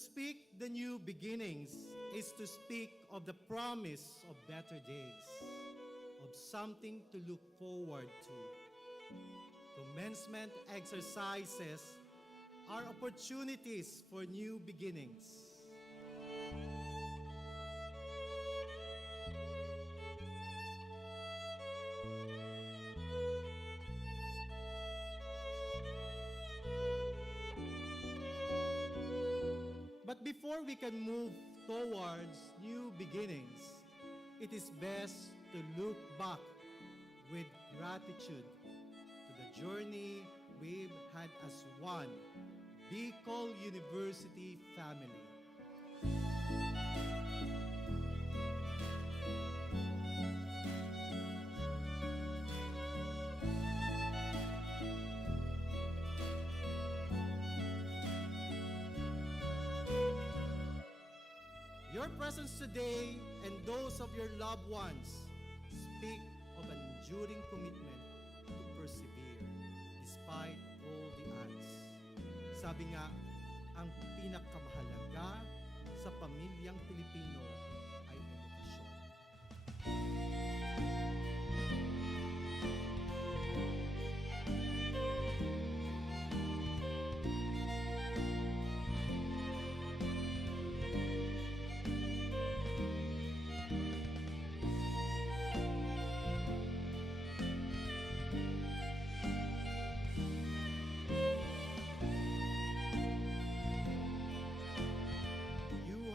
speak the new beginnings is to speak of the promise of better days, of something to look forward to. Commencement exercises are opportunities for new beginnings. But before we can move towards new beginnings, it is best to look back with gratitude to the journey we've had as one Bicol University family. Your presence today and those of your loved ones speak of an enduring commitment to persevere despite all the odds. Sabi nga, ang pinakamahalaga sa pamilyang Pilipino ay edukasyon.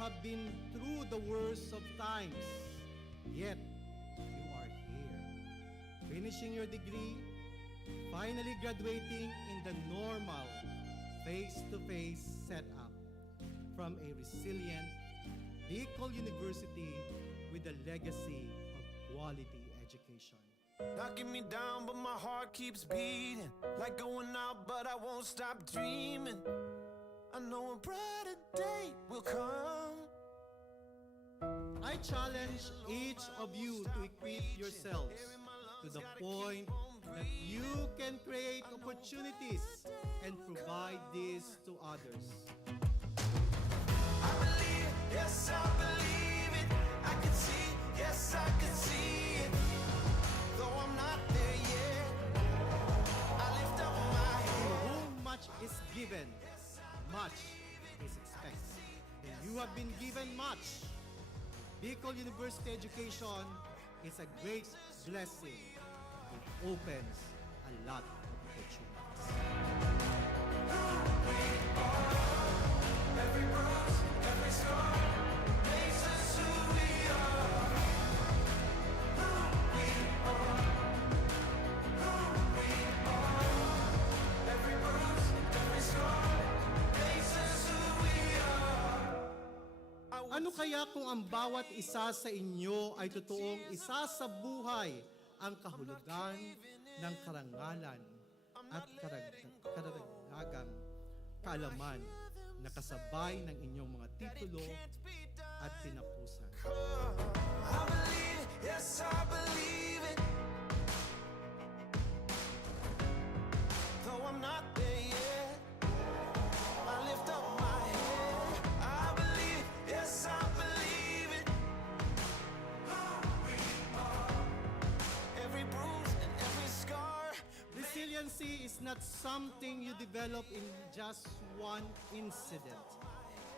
Have been through the worst of times, yet you are here, finishing your degree, finally graduating in the normal face-to-face setup from a resilient Bicol University with a legacy of quality education. Knocking me down, but my heart keeps beating. Like going out, but I won't stop dreaming. I know a brighter day will come. I challenge each of you to equip yourselves to the point that you can create opportunities and provide this to others. I believe, yes, I believe it. I can see, yes, I can see it. Though I'm not there yet, I lift up my To head. whom much is given, much is expected. And you have been given much. Bicol University education is a great blessing. It opens a lot of opportunities. Every bruise, every scar makes us who we are. Who we are. Who we are. Every bruise, every scar makes us who we are. Ano kaya kung ang bawat isa sa inyo ay totoong isa sa buhay ang kahulugan ng karangalan at karagdagang kaalaman na kasabay ng inyong mga titulo at tinapusan? I believe it, yes, I believe it. Though I'm not there yet, I lift up my head. I believe, yes, I believe it. Every bruise and every scar. Resiliency is not something you develop in just one incident.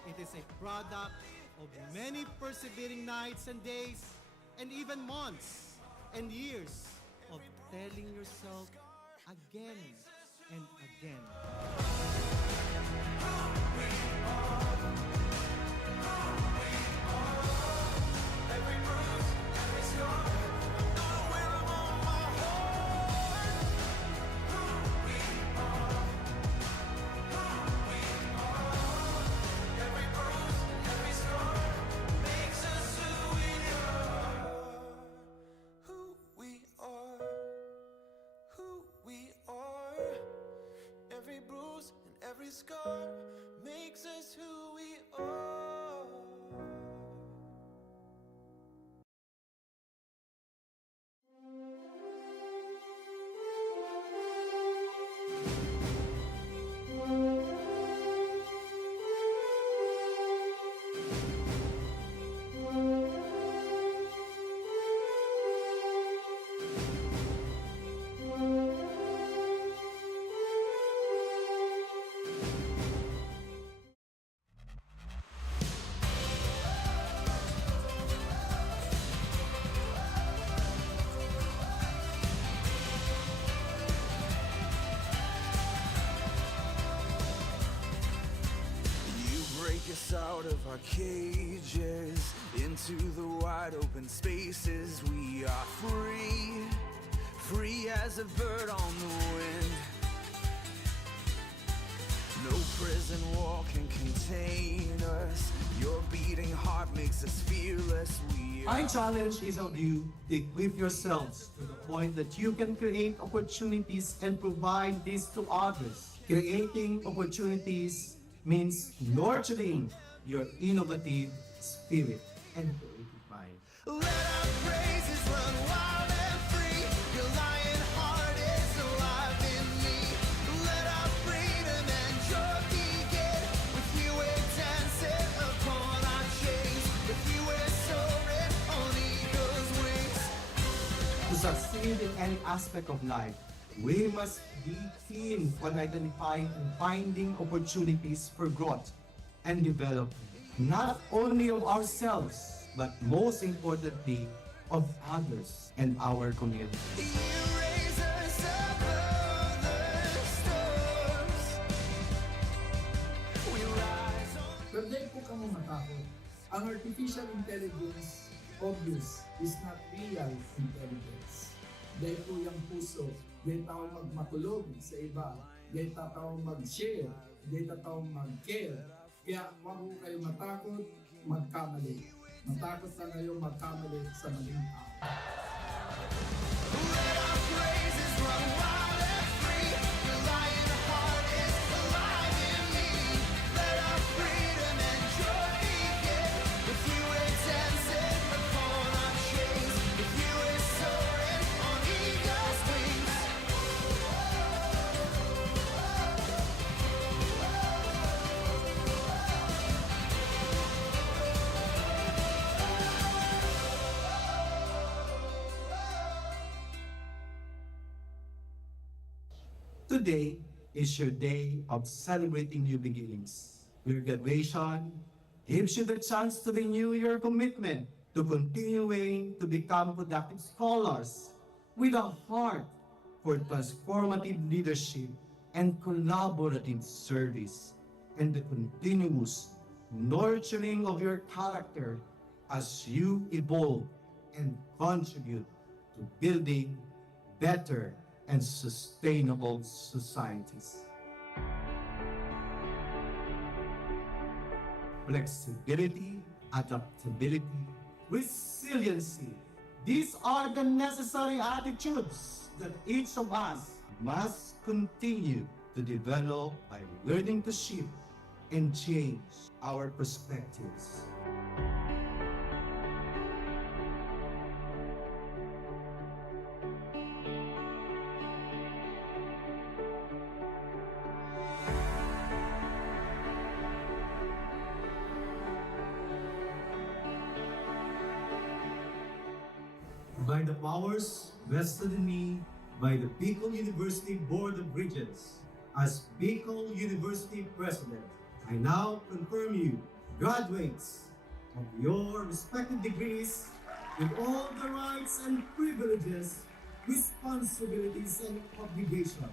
It is a product of many persevering nights and days, and even months and years of telling yourself again and again. Every bruise, every scar. Gonna wear 'em on my heart. Who we are. Who we are. Every bruise, every scar makes us who we are. Who we are. Who we are. Every bruise and every scar makes us who we are. our cages into the wide open spaces. We are free, free as a bird on the wind. No prison wall can contain us. Your beating heart makes us fearless. My challenge is of you to equip yourselves to the point that you can create opportunities and provide this to others. Creating opportunities means nurturing your innovative spirit and creative mind. Let our praises run wild and free. Your lion heart is alive in me. Let our freedom and joy begin. With you we're dancing upon our chains. With you we're soaring on eagle's wings. To succeed in any aspect of life, we must be keen on identifying and finding opportunities for growth and development, not only of ourselves, but most importantly, of others and our community. You raise us above the storms. We rise on. Pero po ka mo matakot. Ang artificial intelligence, obvious, is not real intelligence. Dahil po yung puso, dahil tao magmatulog sa iba, dahil tao mag-share, dahil tao mag-care. Kaya huwag po kayo matakot, magkamali. Matakot na kayo magkamali sa maling tao. Let our praises run wild and free. Your lion heart is alive in me. Let our freedom and joy begin. With you we're dancing upon our chains. With you we're soaring on eagle's wings. Today is your day of celebrating new beginnings. Your graduation gives you the chance to renew your commitment to continuing to become productive scholars with a heart for transformative leadership and collaborative service, and the continuous nurturing of your character as you evolve and contribute to building better and sustainable societies. Flexibility, adaptability, resiliency. These are the necessary attitudes that each of us must continue to develop by learning to shift and change our perspectives. By the powers vested in me by the Bicol University Board of Regents, as Bicol University President, I now confirm you graduates of your respective degrees with all the rights and privileges, responsibilities, and obligations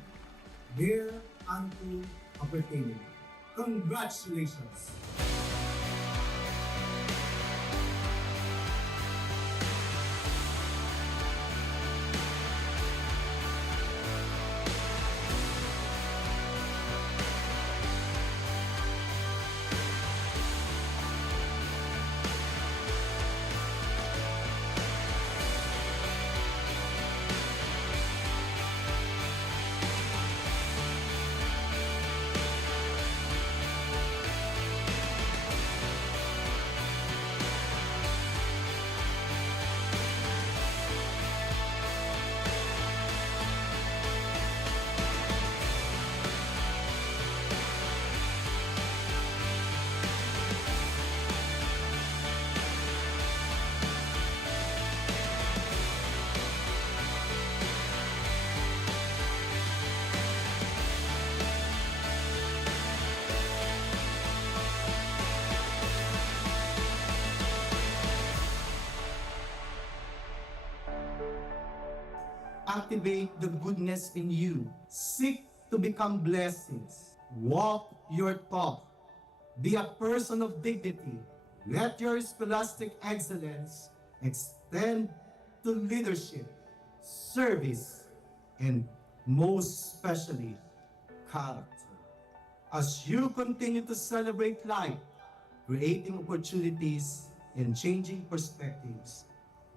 thereunto appertaining. Congratulations! Activate the goodness in you. Seek to become blessings. Walk your talk. Be a person of dignity. Let your scholastic excellence extend to leadership, service, and most especially, character. As you continue to celebrate life, creating opportunities and changing perspectives,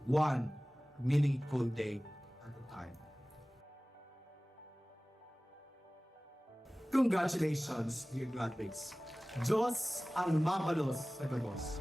one meaningful day at a time. Congratulations, dear graduates. Diyos ang mabalos sa gabos.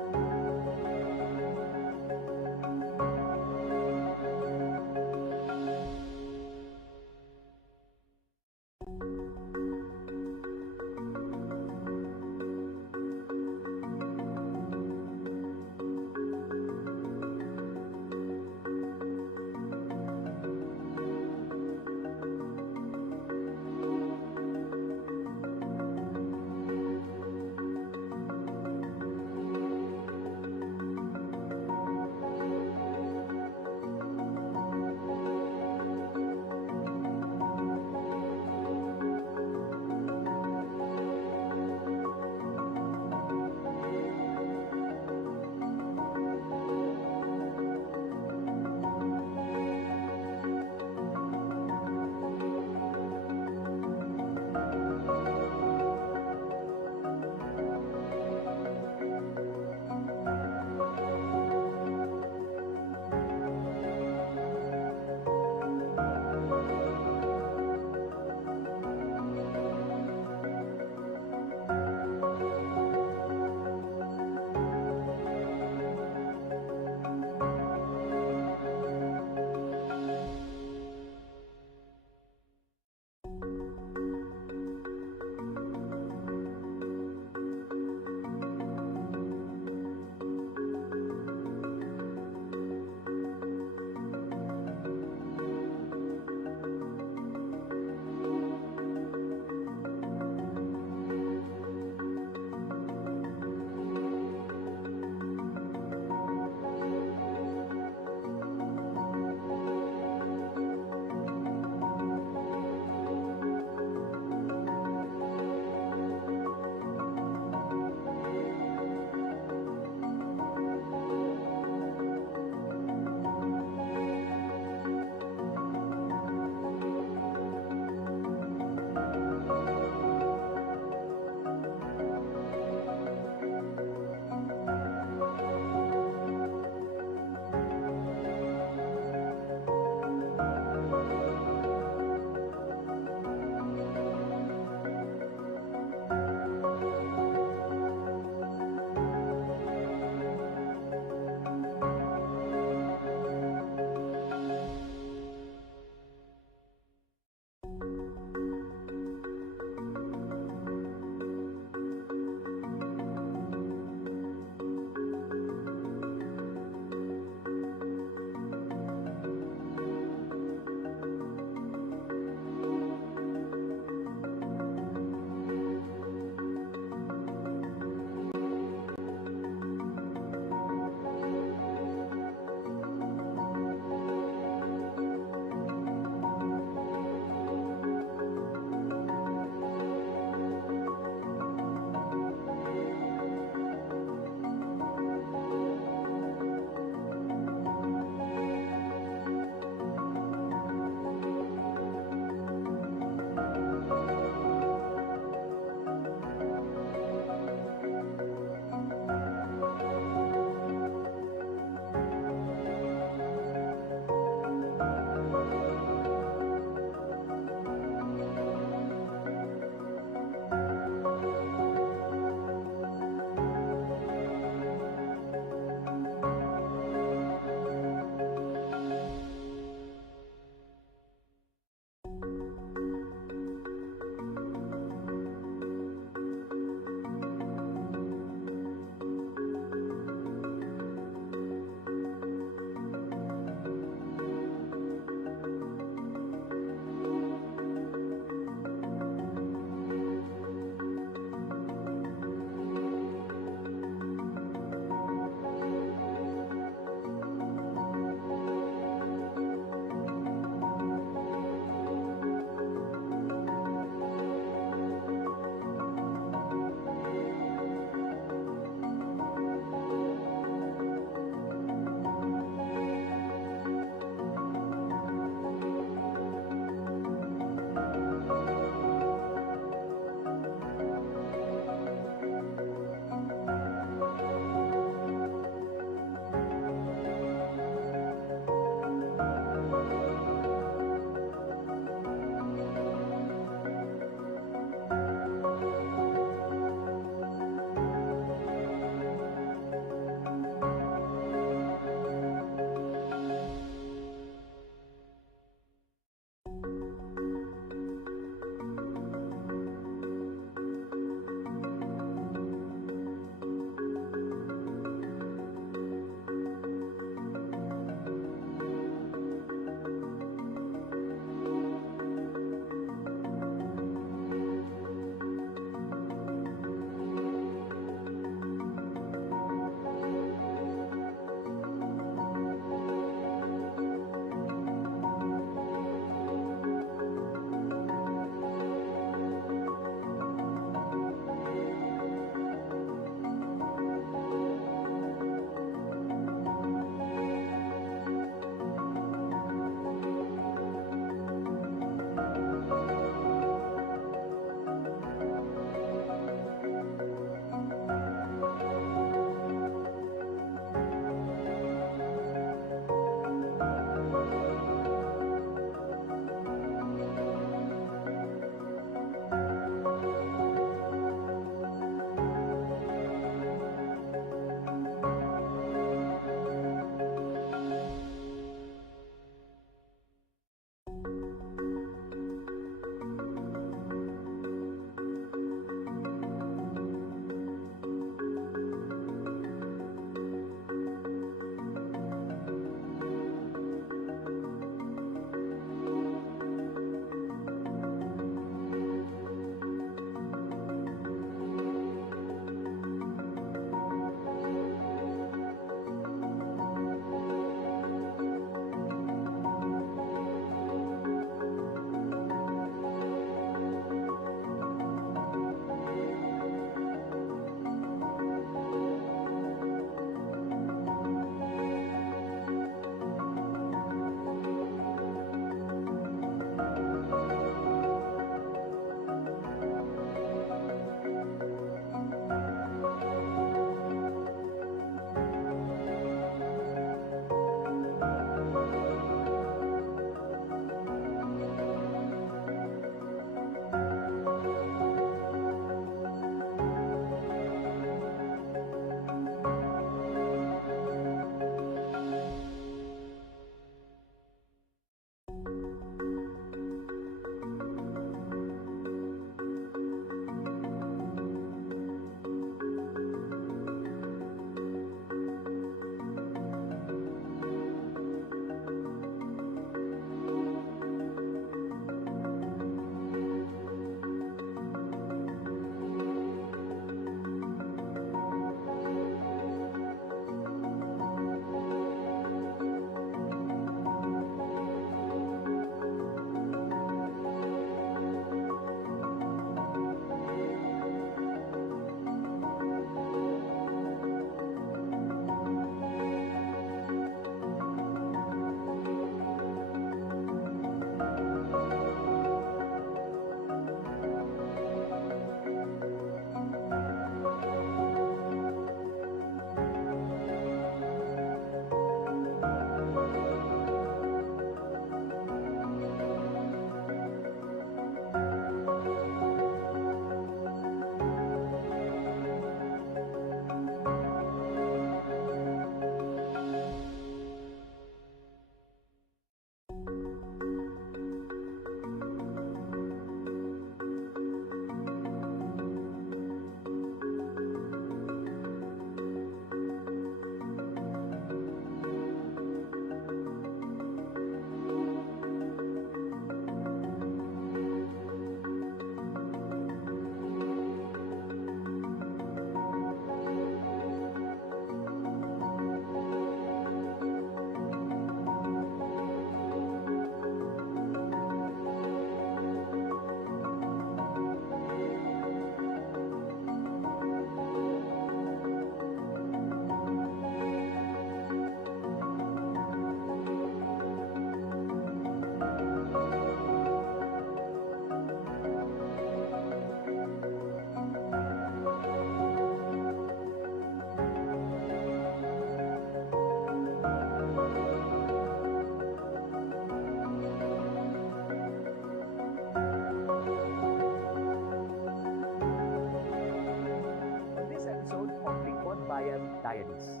Diaries.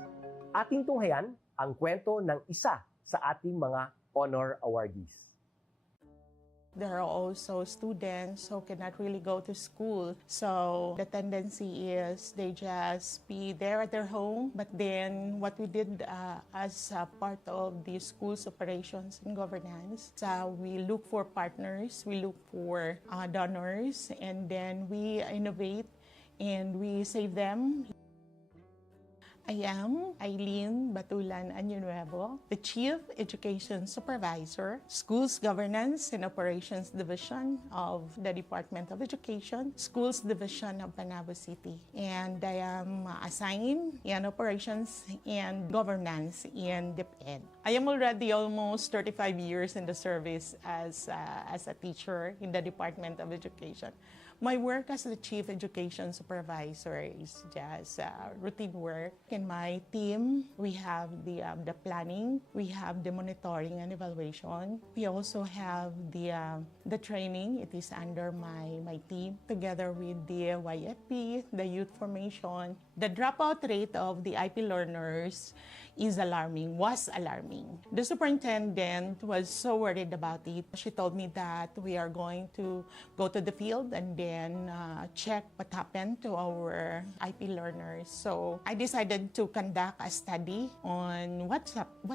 Ating tunghayan ang kwento ng isa sa ating mga honor awardees. There are also students who cannot really go to school. So the tendency is they just be there at their home. But then what we did as part of the school's operations and governance, we look for partners, we look for donors, and then we innovate and we save them. I am Eileen Batulan Añonuevo, the Chief Education Supervisor, Schools Governance and Operations Division of the Department of Education, Schools Division of Panabo City. And I am assigned in Operations and Governance in DepEd. I am already almost 35 years in the service as a teacher in the Department of Education. My work as the Chief Education Supervisor is just routine work. In my team, we have the planning, we have the monitoring and evaluation. We also have the training. It is under my team, together with the YFP, the youth formation. The dropout rate of the IP learners was alarming. The superintendent was so worried about it. She told me that we are going to go to the field and then check what happened to our IP learners. So I decided to conduct a study on what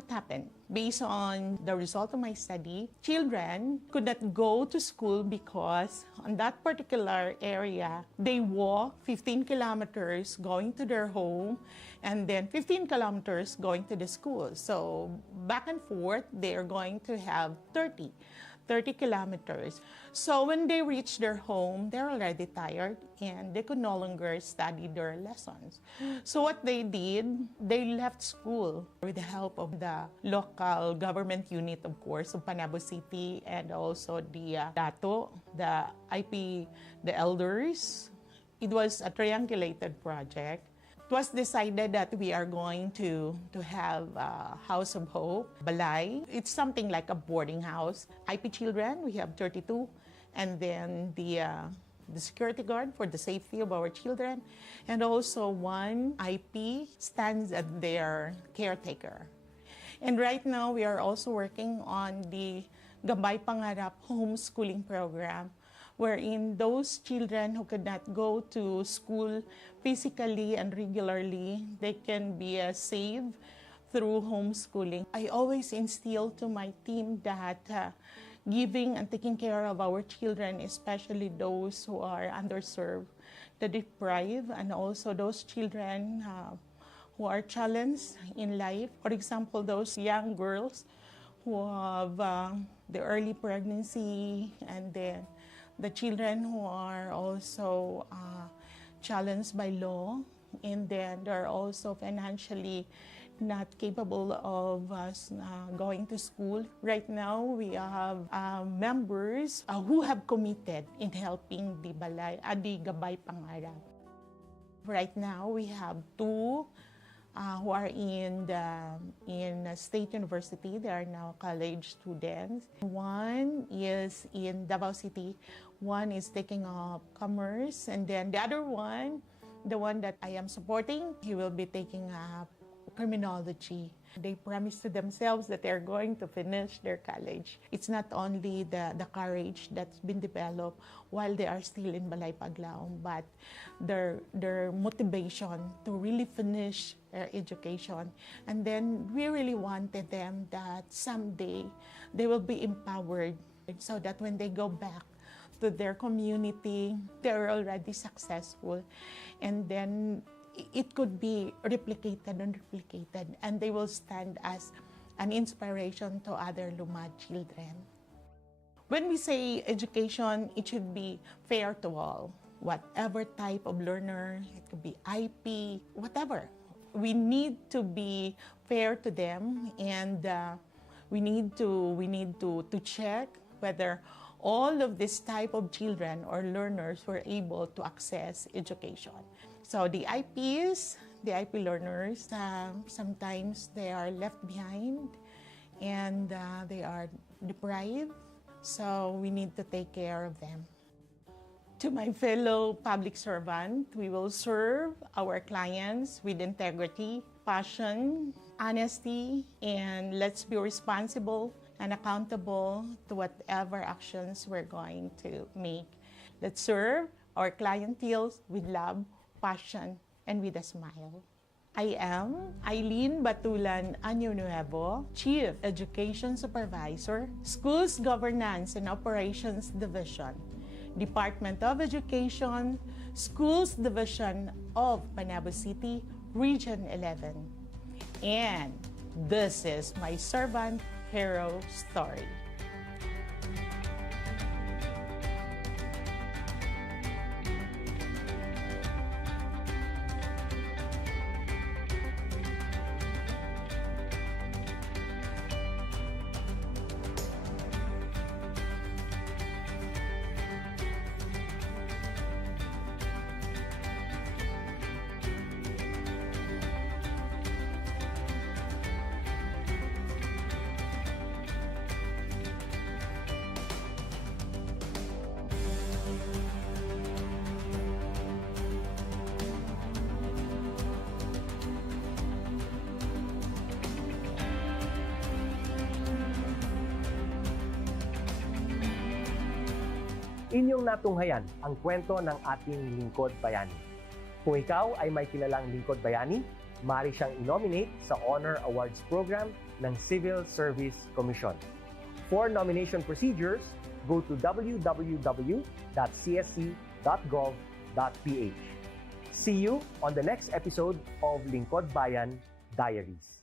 happened. Based on the result of my study, children could not go to school because on that particular area, they walk 15 kilometers going to their home and then 15 kilometers going to the school. So back and forth, they are going to have 30 kilometers. So when they reach their home, they're already tired and they could no longer study their lessons. So what they did, they left school with the help of the local government unit, of course, of Panabo City, and also the DATO, the IP, the elders. It was a triangulated project. It was decided that we are going to have a House of Hope, Balay. It's something like a boarding house. IP children, we have 32. And then the security guard for the safety of our children. And also one IP stands as their caretaker. And right now, we are also working on the Gabay Pangarap homeschooling program, wherein those children who could not go to school physically and regularly, they can be saved through homeschooling. I always instill to my team that giving and taking care of our children, especially those who are underserved, the deprived, and also those children who are challenged in life. For example, those young girls who have the early pregnancy, and then the children who are also challenged by law, and then they're also financially not capable of going to school. Right now, we have members who have committed in helping the Gabay Pangarap. Right now, we have two who are in State University. They are now college students. One is in Davao City. One is taking up commerce. And then the other one, the one that I am supporting, he will be taking up criminology. They promise to themselves that they're going to finish their college. It's not only the courage that's been developed while they are still in Balay Paglaom, but their motivation to really finish their education. And then we really wanted them that someday they will be empowered so that when they go back to their community, they're already successful. And then it could be replicated and replicated, and they will stand as an inspiration to other Lumad children. When we say education, it should be fair to all. Whatever type of learner, it could be IP, whatever. We need to be fair to them, and we need to check whether all of this type of children or learners were able to access education. So the IPs, the IP learners, sometimes they are left behind and they are deprived. So we need to take care of them. To my fellow public servant, we will serve our clients with integrity, passion, honesty, and let's be responsible and accountable to whatever actions we're going to make. Let's serve our clientele with love, passion, and with a smile. I am Eileen Batulan Año Nuevo, Chief Education Supervisor, Schools Governance and Operations Division, Department of Education, Schools Division of Panabo City, Region 11. And this is my servant hero story. Inyong natunghayan ang kwento ng ating lingkod bayani. Kung ikaw ay may kilalang lingkod bayani, maaari siyang i-nominate sa Honor Awards Program ng Civil Service Commission. For nomination procedures, go to www.csc.gov.ph. See you on the next episode of Lingkod Bayan Diaries.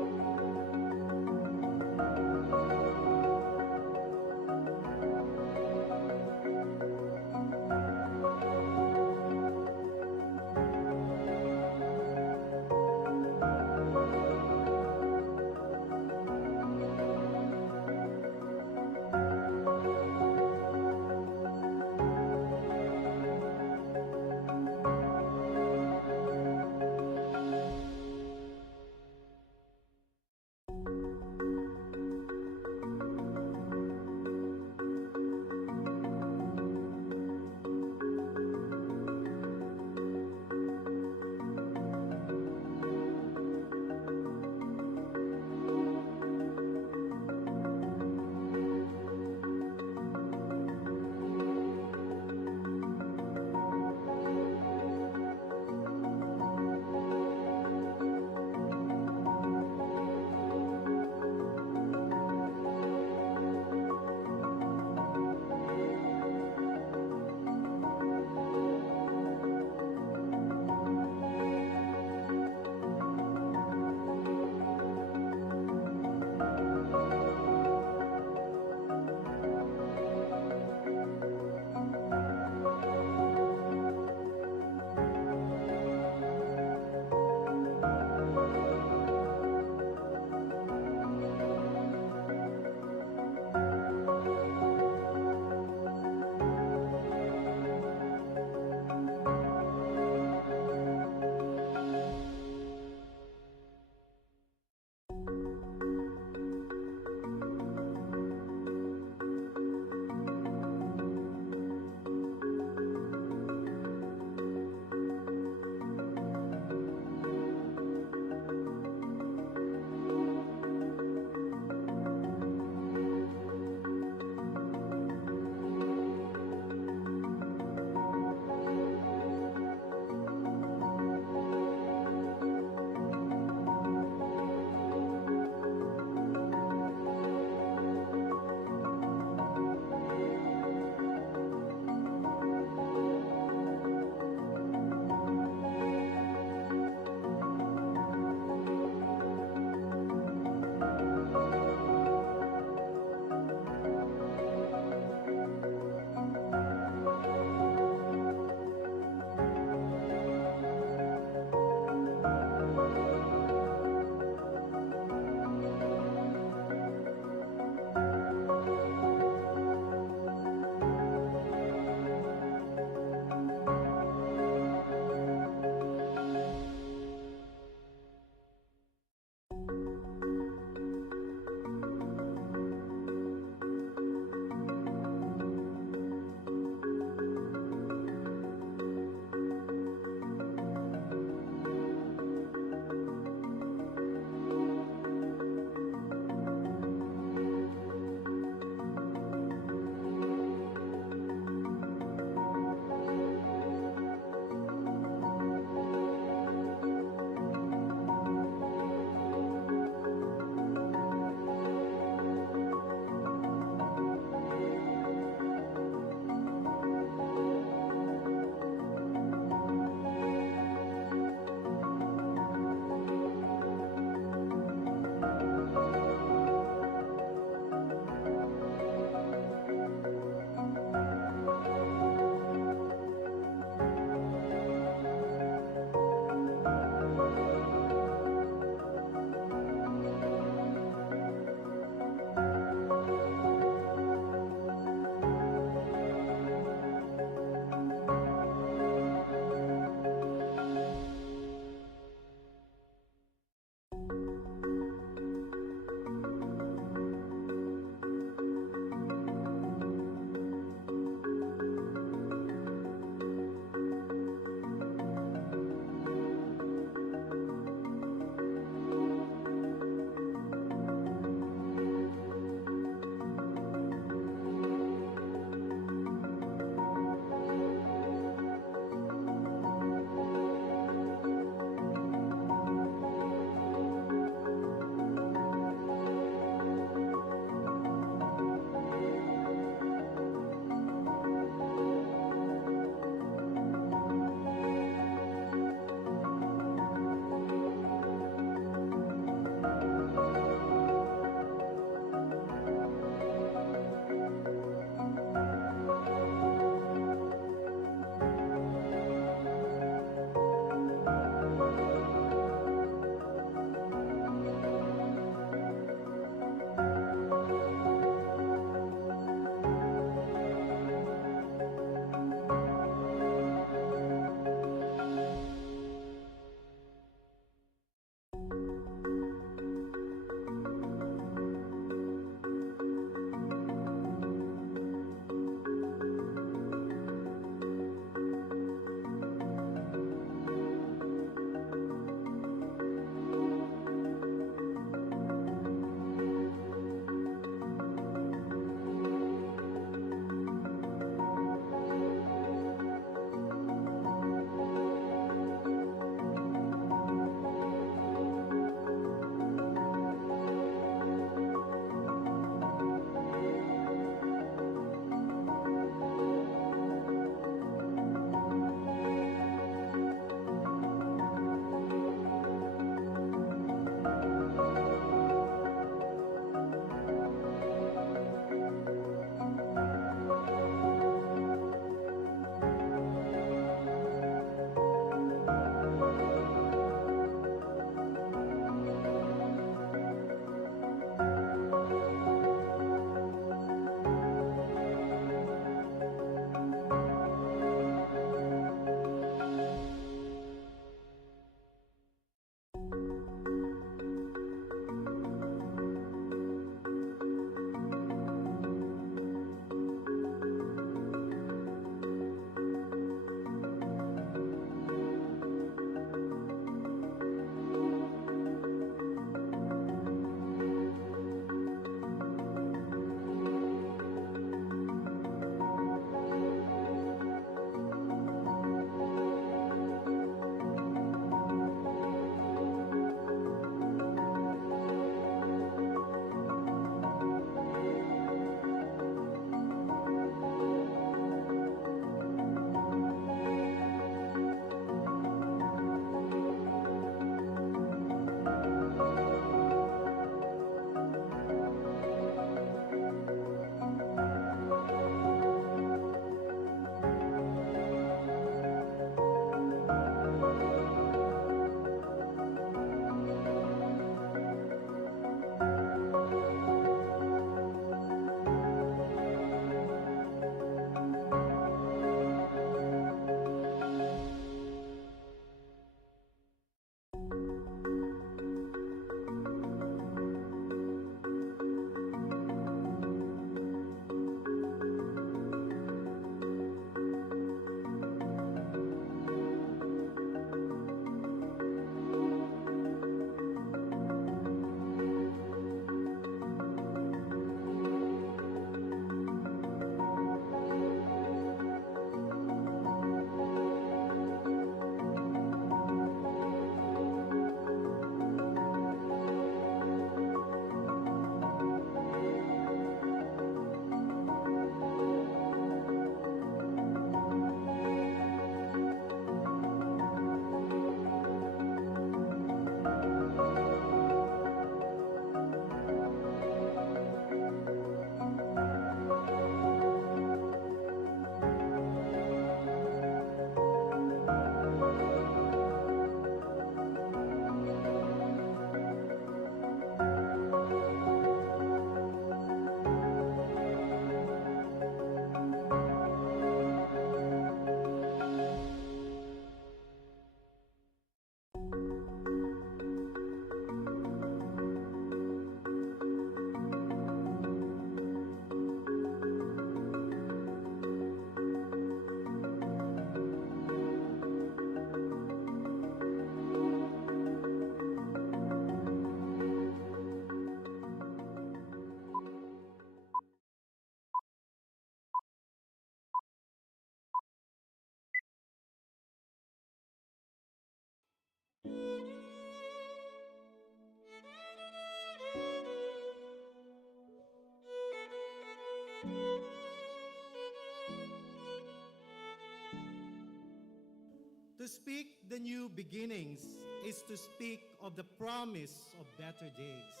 To speak the new beginnings is to speak of the promise of better days,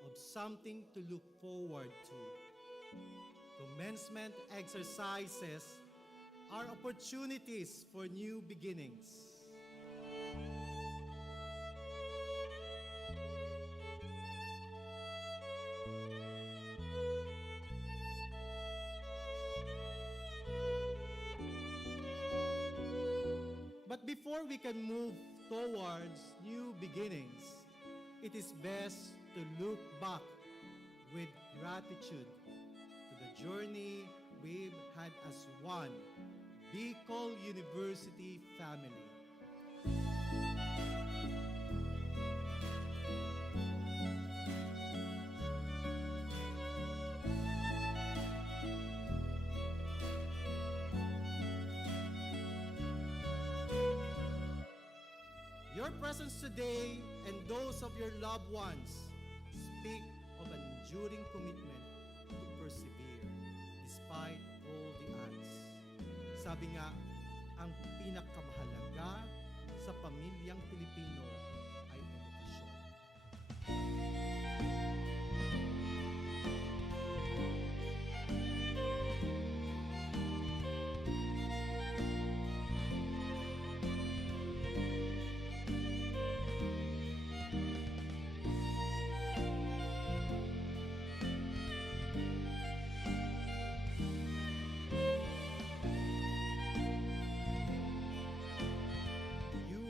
of something to look forward to. Commencement exercises are opportunities for new beginnings. But before we can move towards new beginnings, it is best to look back with gratitude to the journey we've had as one Bicol University family. Your presence today and those of your loved ones speak of an enduring commitment to persevere despite all the odds. Sabi nga, ang pinakamahalaga sa pamilyang Pilipino ay edukasyon.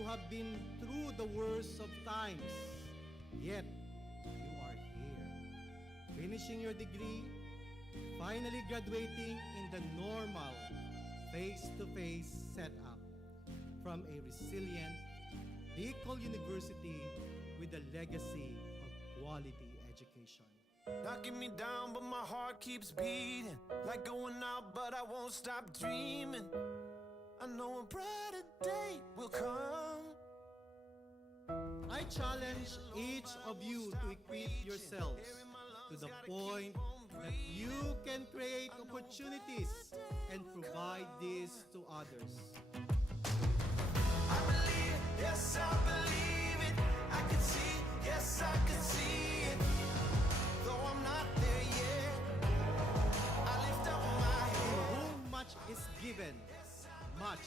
Have been through the worst of times, yet you are here, finishing your degree, finally graduating in the normal face-to-face setup from a resilient Bicol University with a legacy of quality education. Knocking me down, but my heart keeps beating. Like going out, but I won't stop dreaming. I know a brighter day will come. I challenge each of you to equip yourselves to the point that you can create opportunities and provide this to others. I believe, yes, I believe it. I can see, yes, I can see it. Though I'm not there yet, I lift up my To head. whom much is given, much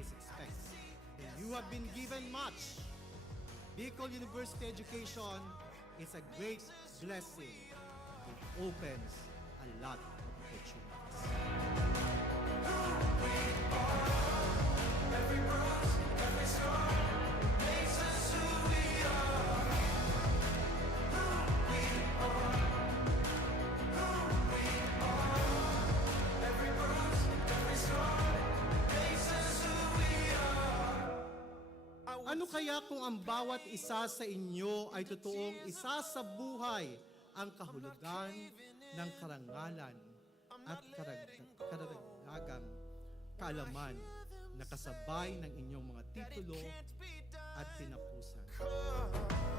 is expected. And you have been given much. Bicol University education is a great blessing. It opens a lot of opportunities. Every bruise, every scar makes us who we are. Who we are. Who we are. Every bruise, every scar makes us who we are. Ano kaya kung ang bawat isa sa inyo ay totoong isa sa buhay ang kahulugan ng karangalan at karagdagang kaalaman na kasabay ng inyong mga titulo at tinapusan?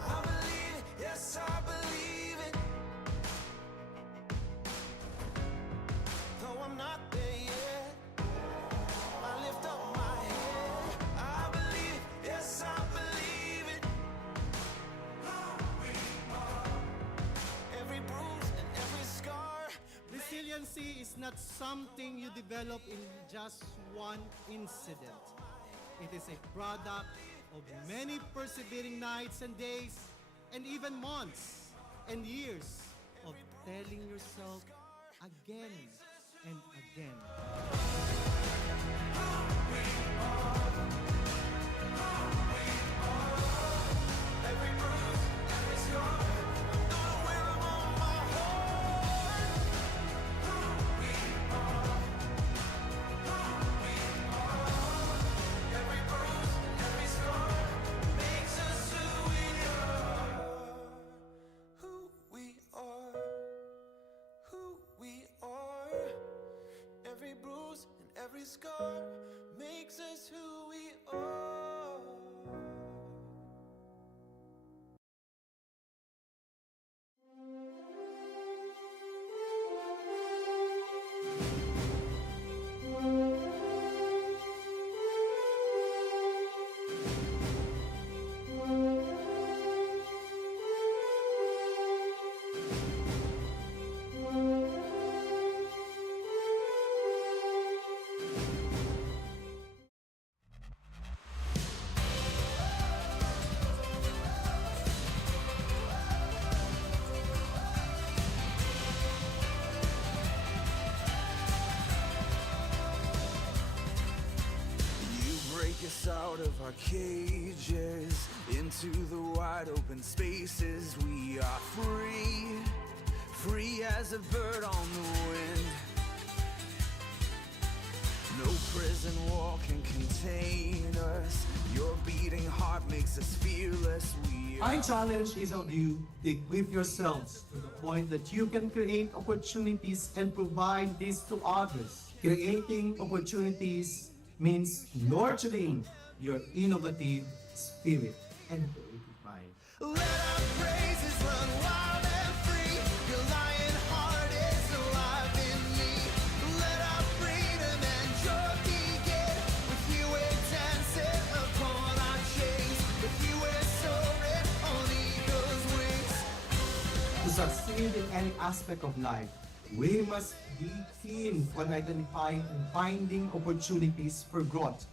I believe it, yes, I believe it. Though I'm not there yet, I lift up my head. I believe, yes, I believe it. Who we are. Every bruise and every scar. Resiliency is not something you develop in just one incident. It is a product of many persevering nights and days, and even months and years of telling yourself again and again. Every bruise, every scar. I'm gonna wear 'em on my heart. Who we are. Who we are. Every bruise, every scar makes us who we are. Who we are. Who we are. Every bruise and every scar makes us who we are. us out of our cages into the wide open spaces. We are free, free as a bird on the wind. No prison wall can contain us. Your beating heart makes us fearless. We My are challenge is on you to equip yourselves to the point that you can create opportunities and provide this to others. Creating opportunities means nurturing your innovative spirit and creative mind. let our praises run wild and free. Your lion heart is alive in me. Let our freedom and joy begin. With you we're dancing upon our chains. With you we're soaring on eagle's wings. To succeed in any aspect of life, we must be keen on identifying and finding opportunities for growth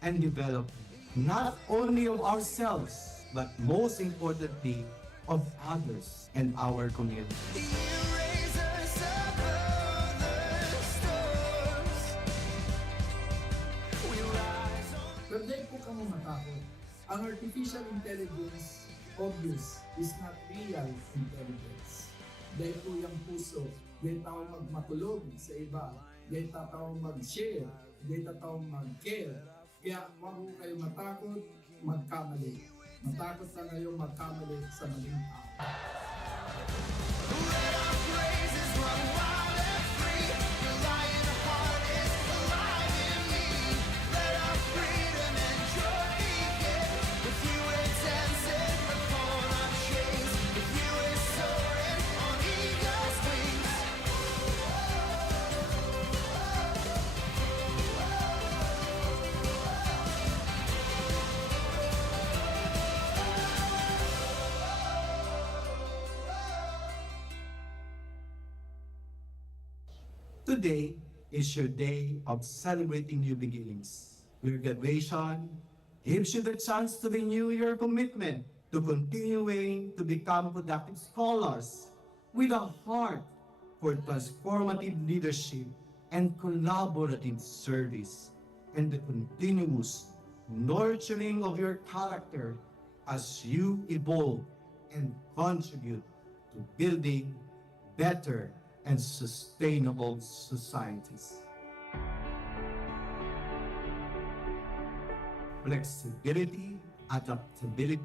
and development, not only of ourselves, but most importantly, of others and our community. You raise us above the storms. We rise on. Pero dahil po kamo matakot, ang artificial intelligence, obvious, is not real intelligence. Dahil po yung puso, dahil tao magmatulog sa iba, dahil tao mag-share, dahil tao mag-care. Kaya huwag po kayo matakot, magkamali. Matakot na kayo magkamali sa maling tao. Let our praises run wild and free. Your lion heart is alive in me. Let our freedom and joy begin. With you we're dancing upon our chains. With you we're soaring on eagle's wings. Today is your day of celebrating new beginnings. Your graduation gives you the chance to renew your commitment to continuing to become productive scholars with a heart for transformative leadership and collaborative service, and the continuous nurturing of your character as you evolve and contribute to building better and sustainable societies. Flexibility, adaptability,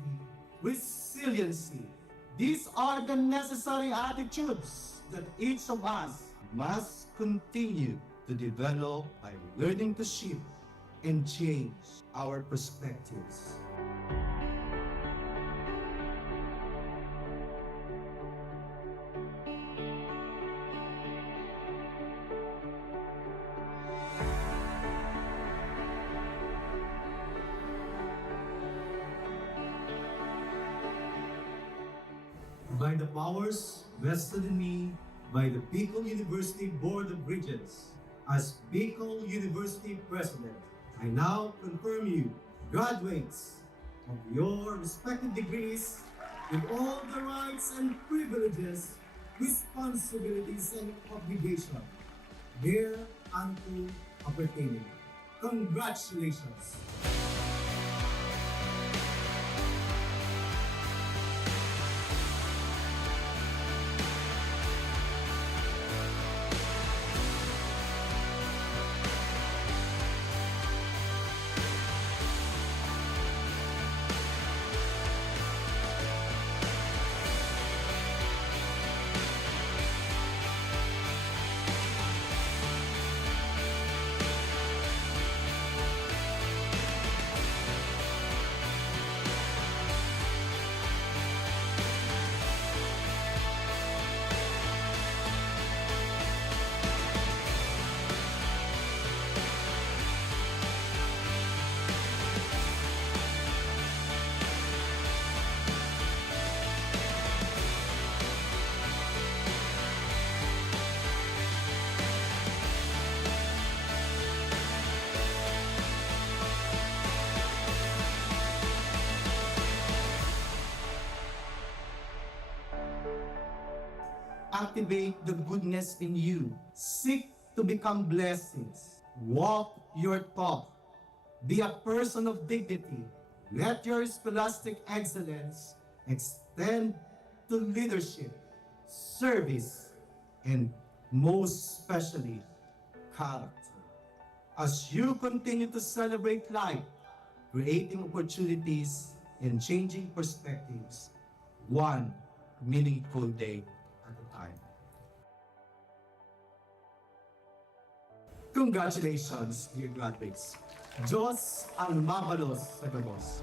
resiliency. These are the necessary attitudes that each of us must continue to develop by learning to shift and change our perspectives. By the powers vested in me by the Bicol University Board of Regents, as Bicol University President, I now confirm you graduates of your respective degrees with all the rights and privileges, responsibilities, and obligations thereunto appertaining. Congratulations! Activate the goodness in you. Seek to become blessings. Walk your talk. Be a person of dignity. Let your scholastic excellence extend to leadership, service, and most especially, character. As you continue to celebrate life, creating opportunities and changing perspectives, one meaningful day at a time. Congratulations, dear graduates. Diyos ang mabalos sa gabos.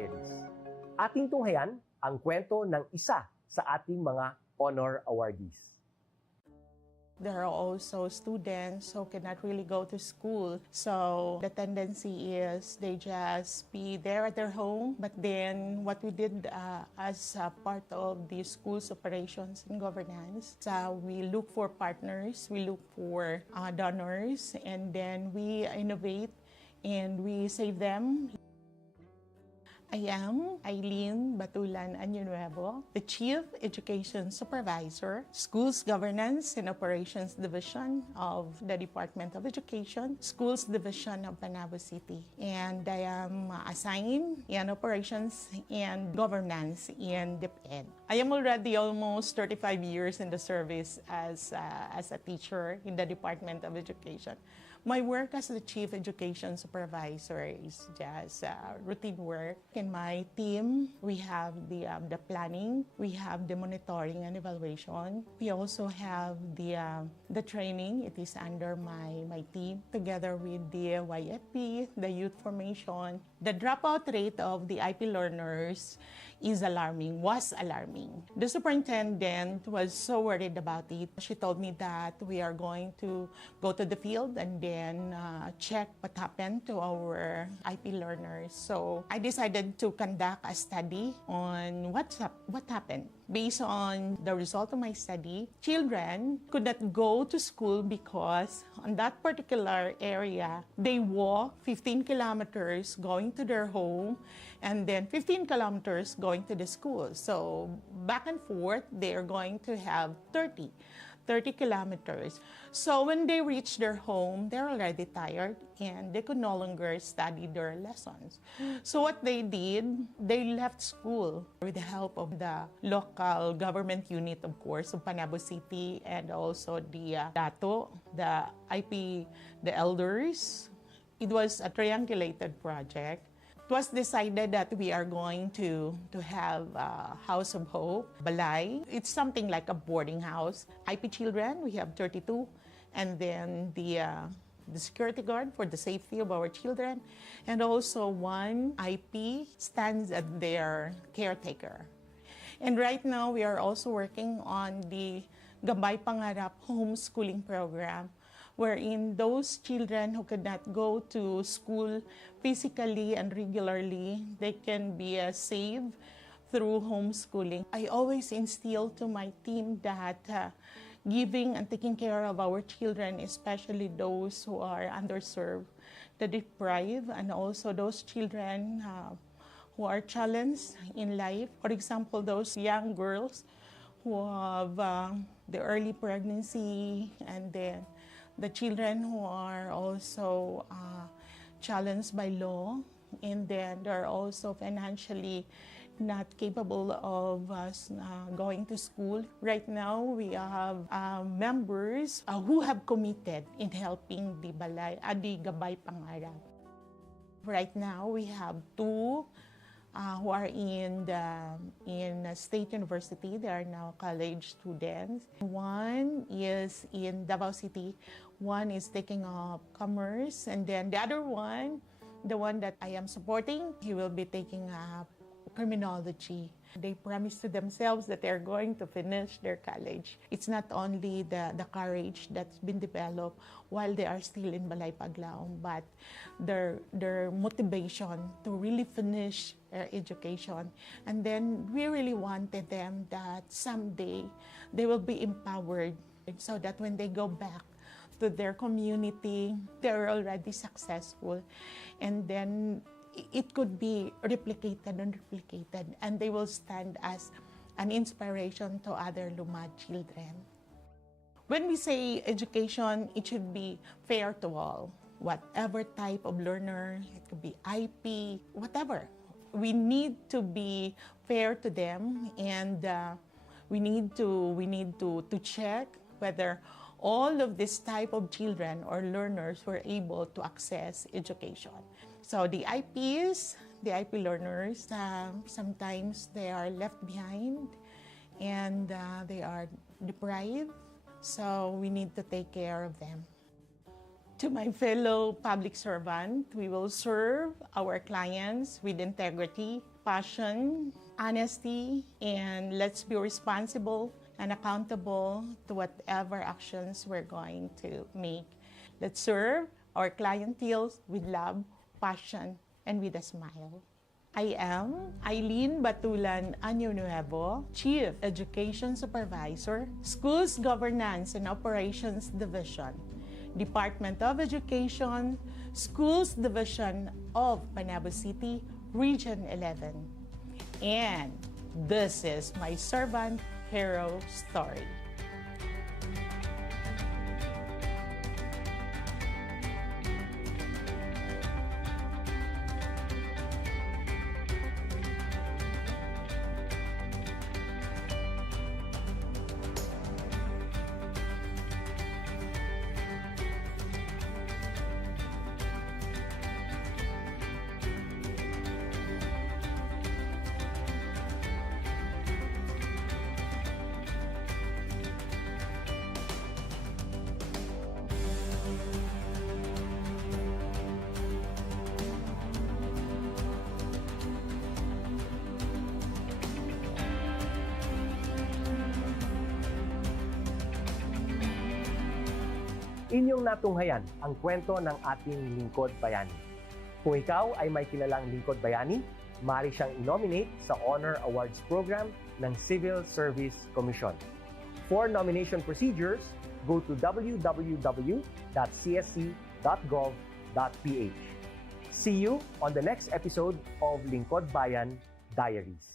Diaries. Ating tunghayan ang kwento ng isa sa ating mga honor awardees. There are also students who cannot really go to school. So the tendency is they just be there at their home. But then what we did as a part of the school's operations and governance, we look for partners, we look for donors, and then we innovate and we save them. I am Eileen Batulan Añonuevo, the Chief Education Supervisor, Schools Governance and Operations Division of the Department of Education, Schools Division of Panabo City. And I am assigned in Operations and Governance in DepEd. I am already almost 35 years in the service as a teacher in the Department of Education. My work as the Chief Education Supervisor is just routine work. In my team, we have the planning, we have the monitoring and evaluation. We also have the training. It is under my team, together with the YFP, the youth formation. The dropout rate of the IP learners was alarming. The superintendent was so worried about it. She told me that we are going to go to the field and then check what happened to our IP learners. So I decided to conduct a study on what happened. Based on the result of my study, children could not go to school because on that particular area, they walk 15 kilometers going to their home and then 15 kilometers going to the school. So back and forth, they are going to have 30 kilometers. So when they reach their home, they're already tired and they could no longer study their lessons. So what they did, they left school with the help of the local government unit, of course, of Panabo City, and also the DATO, the IP, the elders. It was a triangulated project. It was decided that we are going to have a House of Hope, Balay. It's something like a boarding house. IP children, we have 32, and then the security guard for the safety of our children, and also one IP stands as their caretaker. And right now, we are also working on the Gabay Pangarap homeschooling program, wherein those children who could not go to school physically and regularly, they can be saved through homeschooling. I always instill to my team that giving and taking care of our children, especially those who are underserved, the deprived, and also those children who are challenged in life. For example, those young girls who have the early pregnancy, and then the children who are also challenged by law, and then they're also financially not capable of going to school. Right now, we have members who have committed in helping the Gabay Pangarap. Right now, we have two who are in State University. They are now college students. One is in Davao City. One is taking up commerce. And then the other one, the one that I am supporting, he will be taking up criminology. They promise to themselves that they're going to finish their college. It's not only the courage that's been developed while they are still in Balay Paglaom, but their motivation to really finish their education. And then we really wanted them that someday they will be empowered so that when they go back to their community, they're already successful. And then it could be replicated and replicated, and they will stand as an inspiration to other Lumad children. When we say education, it should be fair to all. Whatever type of learner, it could be IP, whatever. We need to be fair to them, and we need to check whether all of this type of children or learners were able to access education. So the IPs, the IP learners, sometimes they are left behind and they are deprived. So we need to take care of them. To my fellow public servant, we will serve our clients with integrity, passion, honesty, and let's be responsible and accountable to whatever actions we're going to make. Let's serve our clientele with love, passion, and with a smile. I am Eileen Batulan Año Nuevo, Chief Education Supervisor, Schools Governance and Operations Division, Department of Education, Schools Division of Panabo City, Region 11. And this is my servant hero story. Inyong natunghayan ang kwento ng ating lingkod bayani. Kung ikaw ay may kilalang lingkod bayani, maaari siyang i-nominate sa Honor Awards Program ng Civil Service Commission. For nomination procedures, go to www.csc.gov.ph. See you on the next episode of Lingkod Bayan Diaries.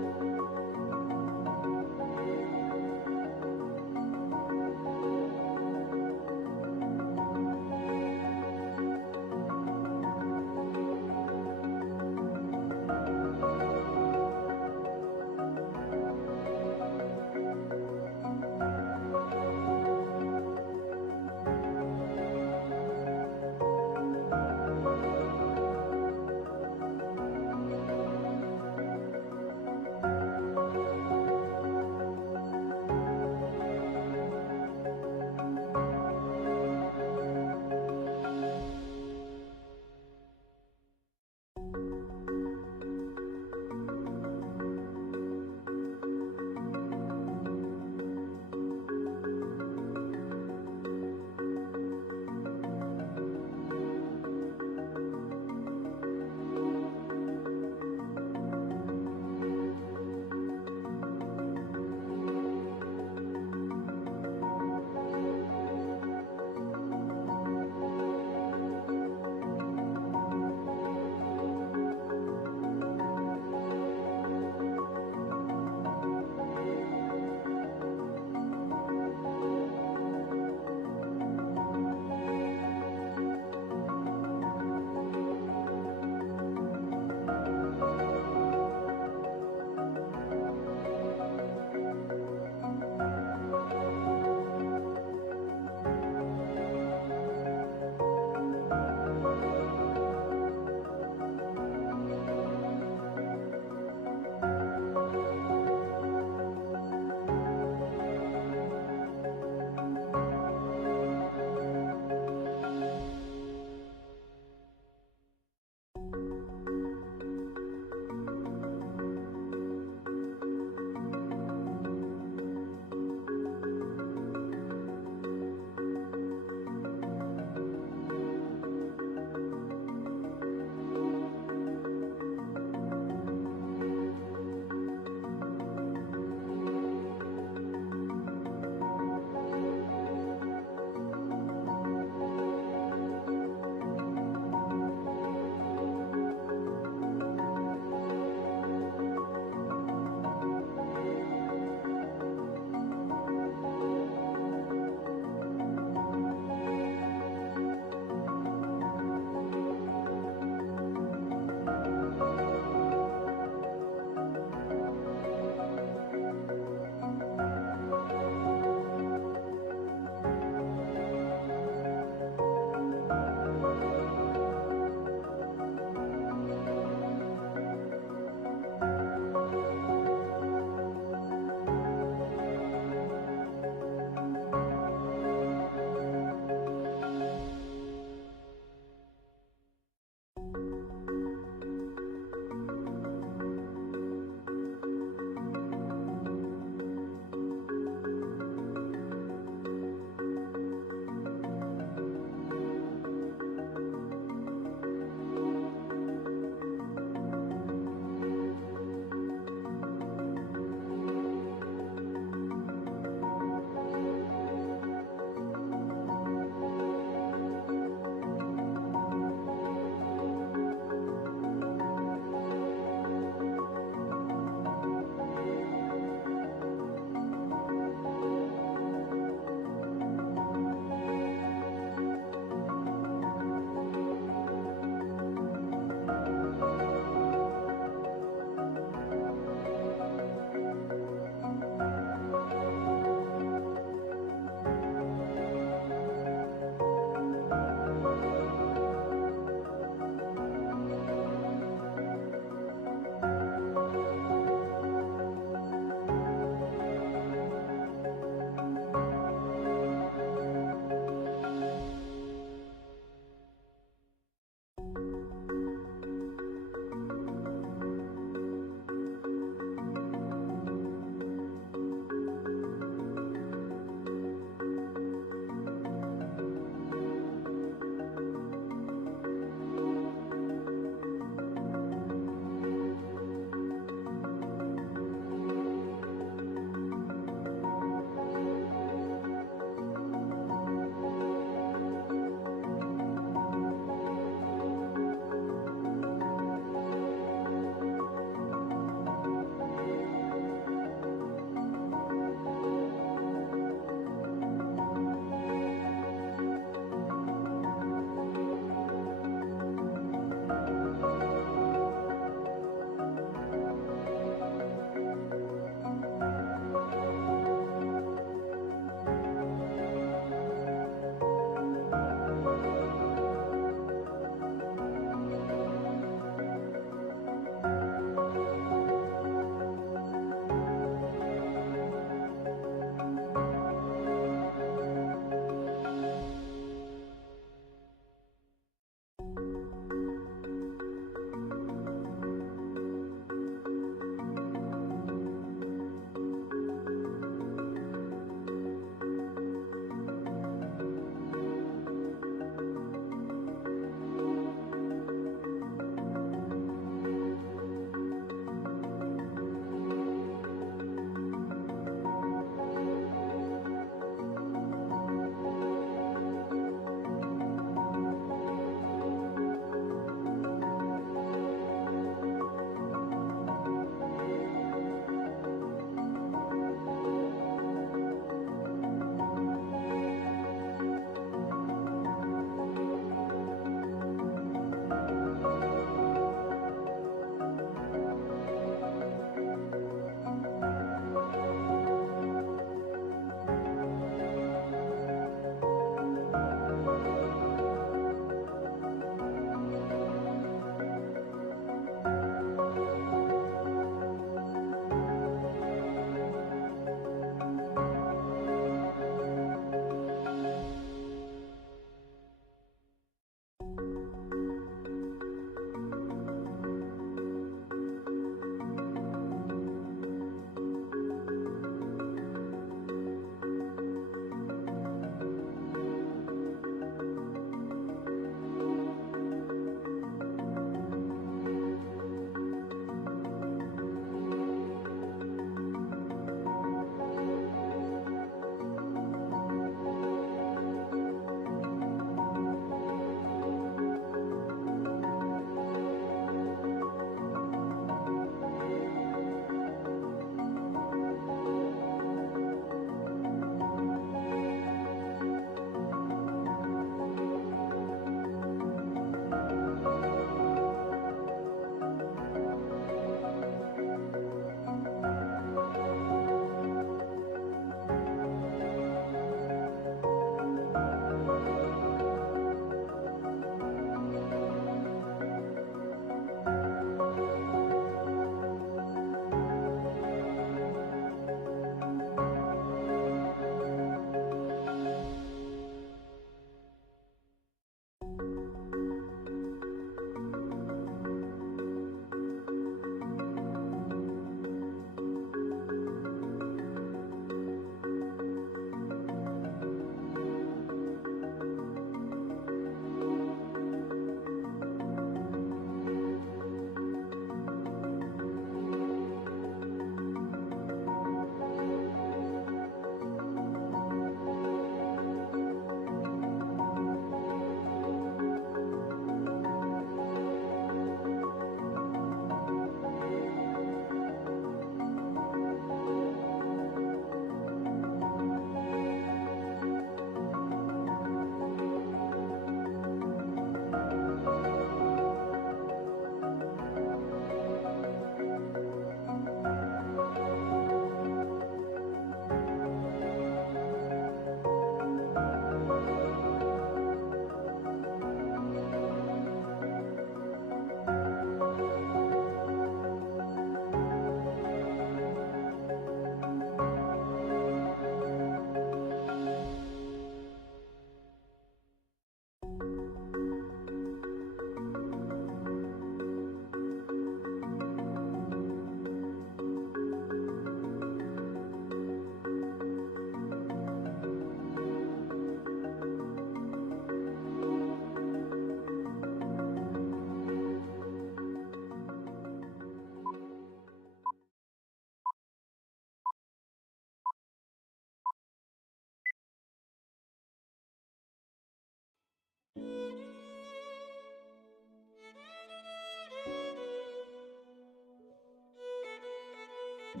To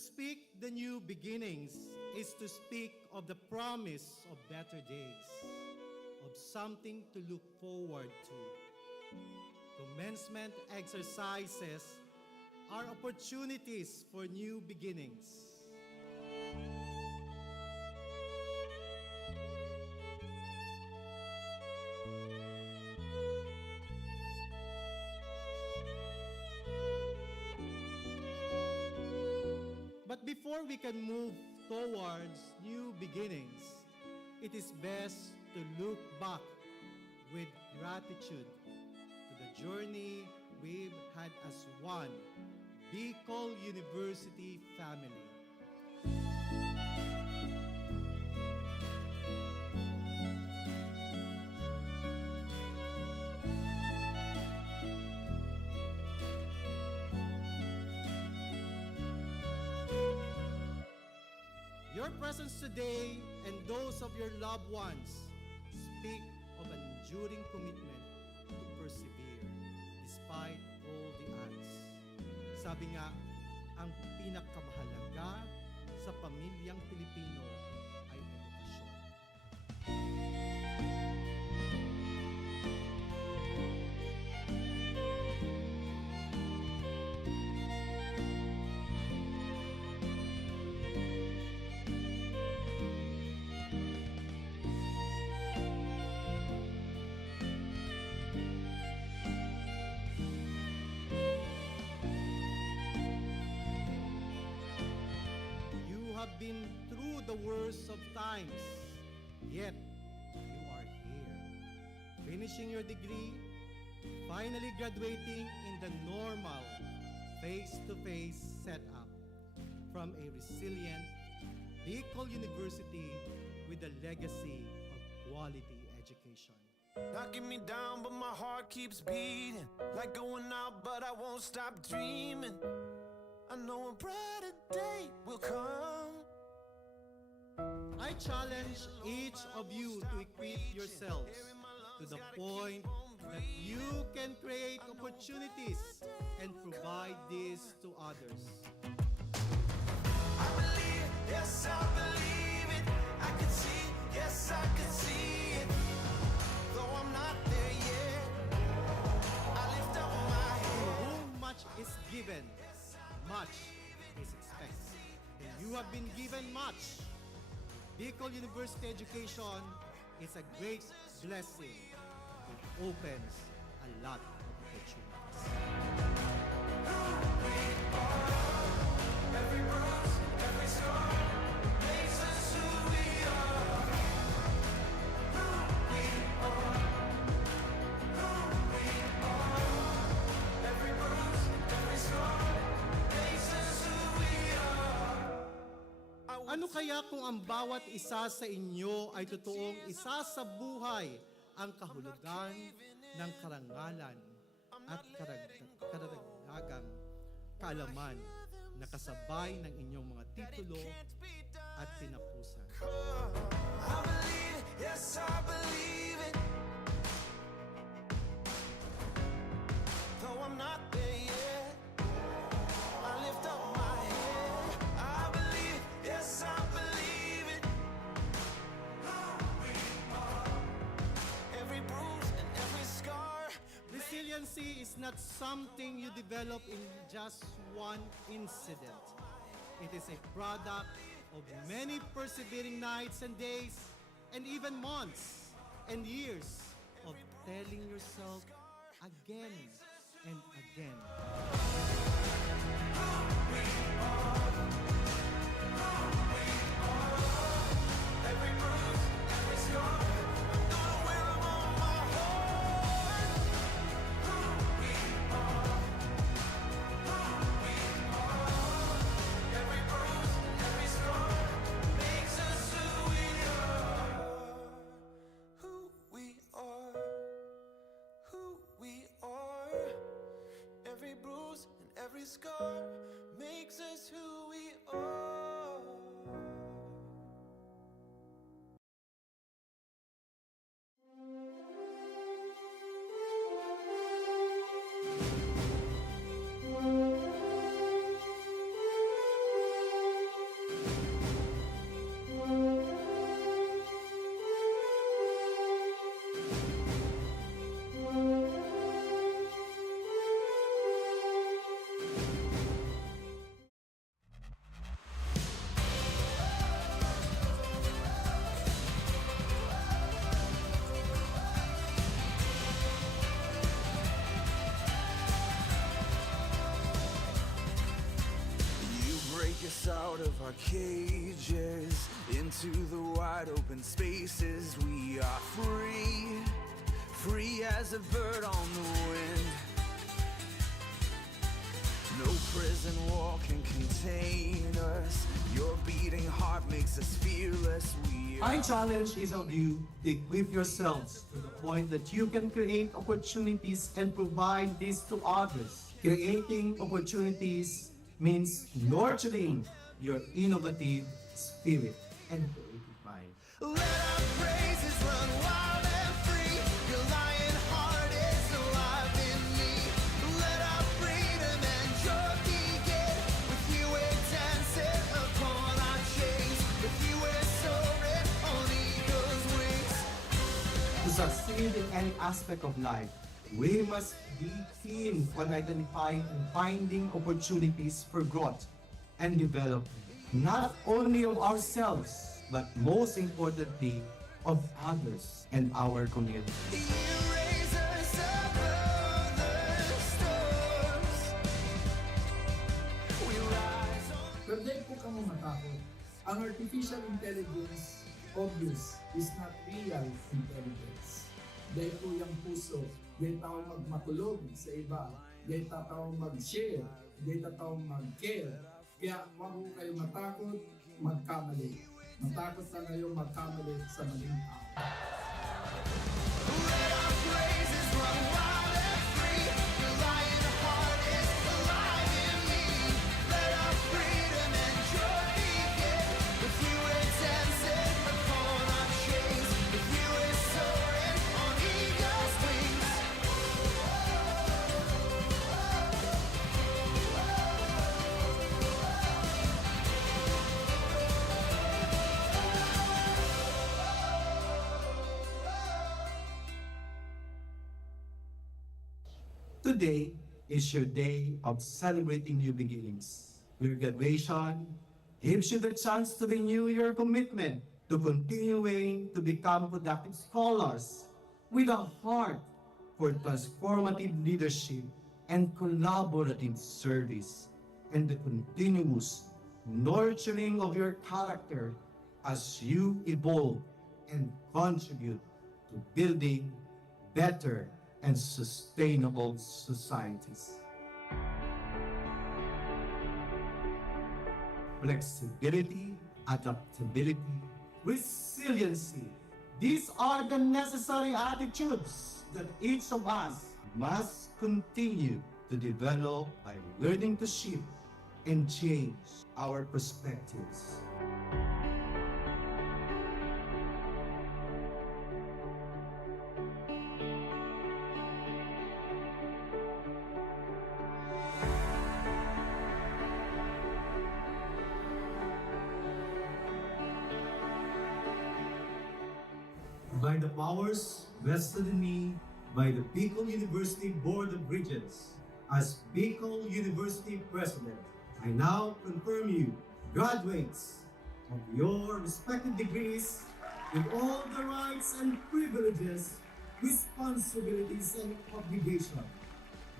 speak the new beginnings is to speak of the promise of better days, of something to look forward to. Commencement exercises are opportunities for new beginnings. But before we can move towards new beginnings, it is best to look back with gratitude to the journey we've had as one Bicol University family. Your presence today and those of your loved ones speak of an enduring commitment to persevere despite all the odds. Sabi nga, ang pinakamahalaga sa pamilyang Pilipino ay edukasyon. You have been through the worst of times, yet you are here, finishing your degree, finally graduating in the normal face-to-face setup from a resilient Bicol University with a legacy of quality education. Knocking me down, but my heart keeps beating. Like going out, but I won't stop dreaming. I know a brighter day will come. I challenge each of you to equip yourselves to the point that you can create opportunities and provide this to others. I believe, yes, I believe it. I can see, yes, I can see it. Though I'm not there yet, I lift up my To head. whom much is given, much is expected. And you have been given much. Bicol University education is a great blessing. It opens a lot of opportunities. Every bruise, every scar makes us who we are. Who we are. Who we are. Every bruise, every scar makes us who we are. Ano kaya kung ang bawat isa sa inyo ay totoong isa sa buhay ang kahulugan ng karangalan at karagdagang kaalaman na kasabay ng inyong mga titulo at tinapusan. I believe it, yes, I believe it. Though I'm not there yet, I lift up my head. I believe it, yes, I believe it. Every bruise and every scar. Resiliency is not something you develop in just one incident. It is a product of many persevering nights and days, and even months and years of telling yourself again and again. Every bruise, every scar. I'm gonna wear 'em on my heart. Who we are. Who we are. Every bruise, every scar makes us who we are. Who we are. Who we are. Every bruise and every scar makes us who we are. of our cages into the wide open spaces. We are free, free as a bird on the wind. No prison wall can contain us. Your beating heart makes us fearless. My challenge is of you to equip yourselves to the point that you can create opportunities and provide this to others. Creating opportunities means nurturing your innovative spirit and creative mind. Let our praises run wild and free. Your lion heart is alive in me. Let our freedom and joy begin. With you we're dancing upon our chains. With you we're soaring on eagle's wings. To succeed in any aspect of life, we must be keen on identifying and finding opportunities for growth and development, not only of ourselves, but most importantly, of others and our community. You raise us above the storms. We rise on. Pero po kamo matakot. Ang artificial intelligence, obvious, is not real intelligence. Dahil po yung puso, dahil tao magmatulog sa iba, dahil tao mag-share, dahil tao mag-care. Kaya huwag po kayo matakot, magkamali. Matakot na kayo magkamali sa maling tao. Let our praises run wild and free. Your lion heart is alive in me. Let our freedom and joy begin. With you we're dancing upon our chains. With you we're soaring on eagle's wings. Today is your day of celebrating new beginnings. Your graduation gives you the chance to renew your commitment to continuing to become productive scholars with a heart for transformative leadership and collaborative service, and the continuous nurturing of your character as you evolve and contribute to building better and sustainable societies. Flexibility, adaptability, resiliency. These are the necessary attitudes that each of us must continue to develop by learning to shift and change our perspectives. By the powers vested in me by the Bicol University Board of Regents, as Bicol University President, I now confirm you graduates of your respective degrees with all the rights and privileges, responsibilities, and obligations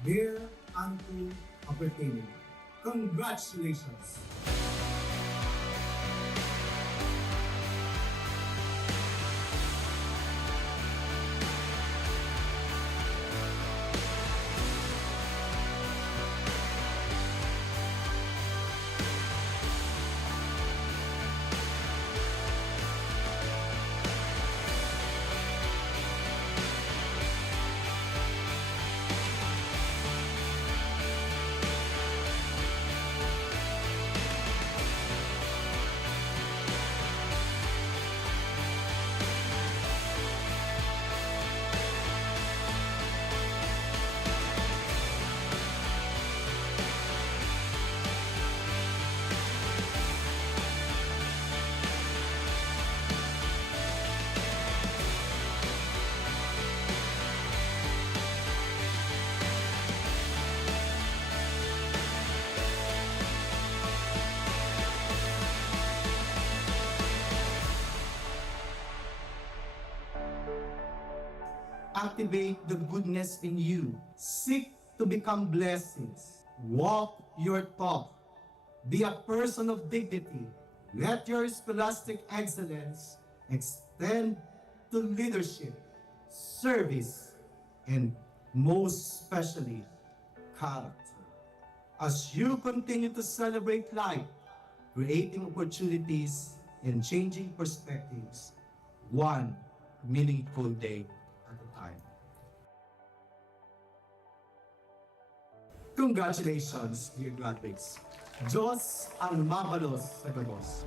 thereunto appertaining. Congratulations! Activate the goodness in you. Seek to become blessings. Walk your talk. Be a person of dignity. Let your scholastic excellence extend to leadership, service, and most especially, character. As you continue to celebrate life, creating opportunities and changing perspectives, one meaningful day at a time. Congratulations, dear graduates. Diyos ang mabalos sa gabos.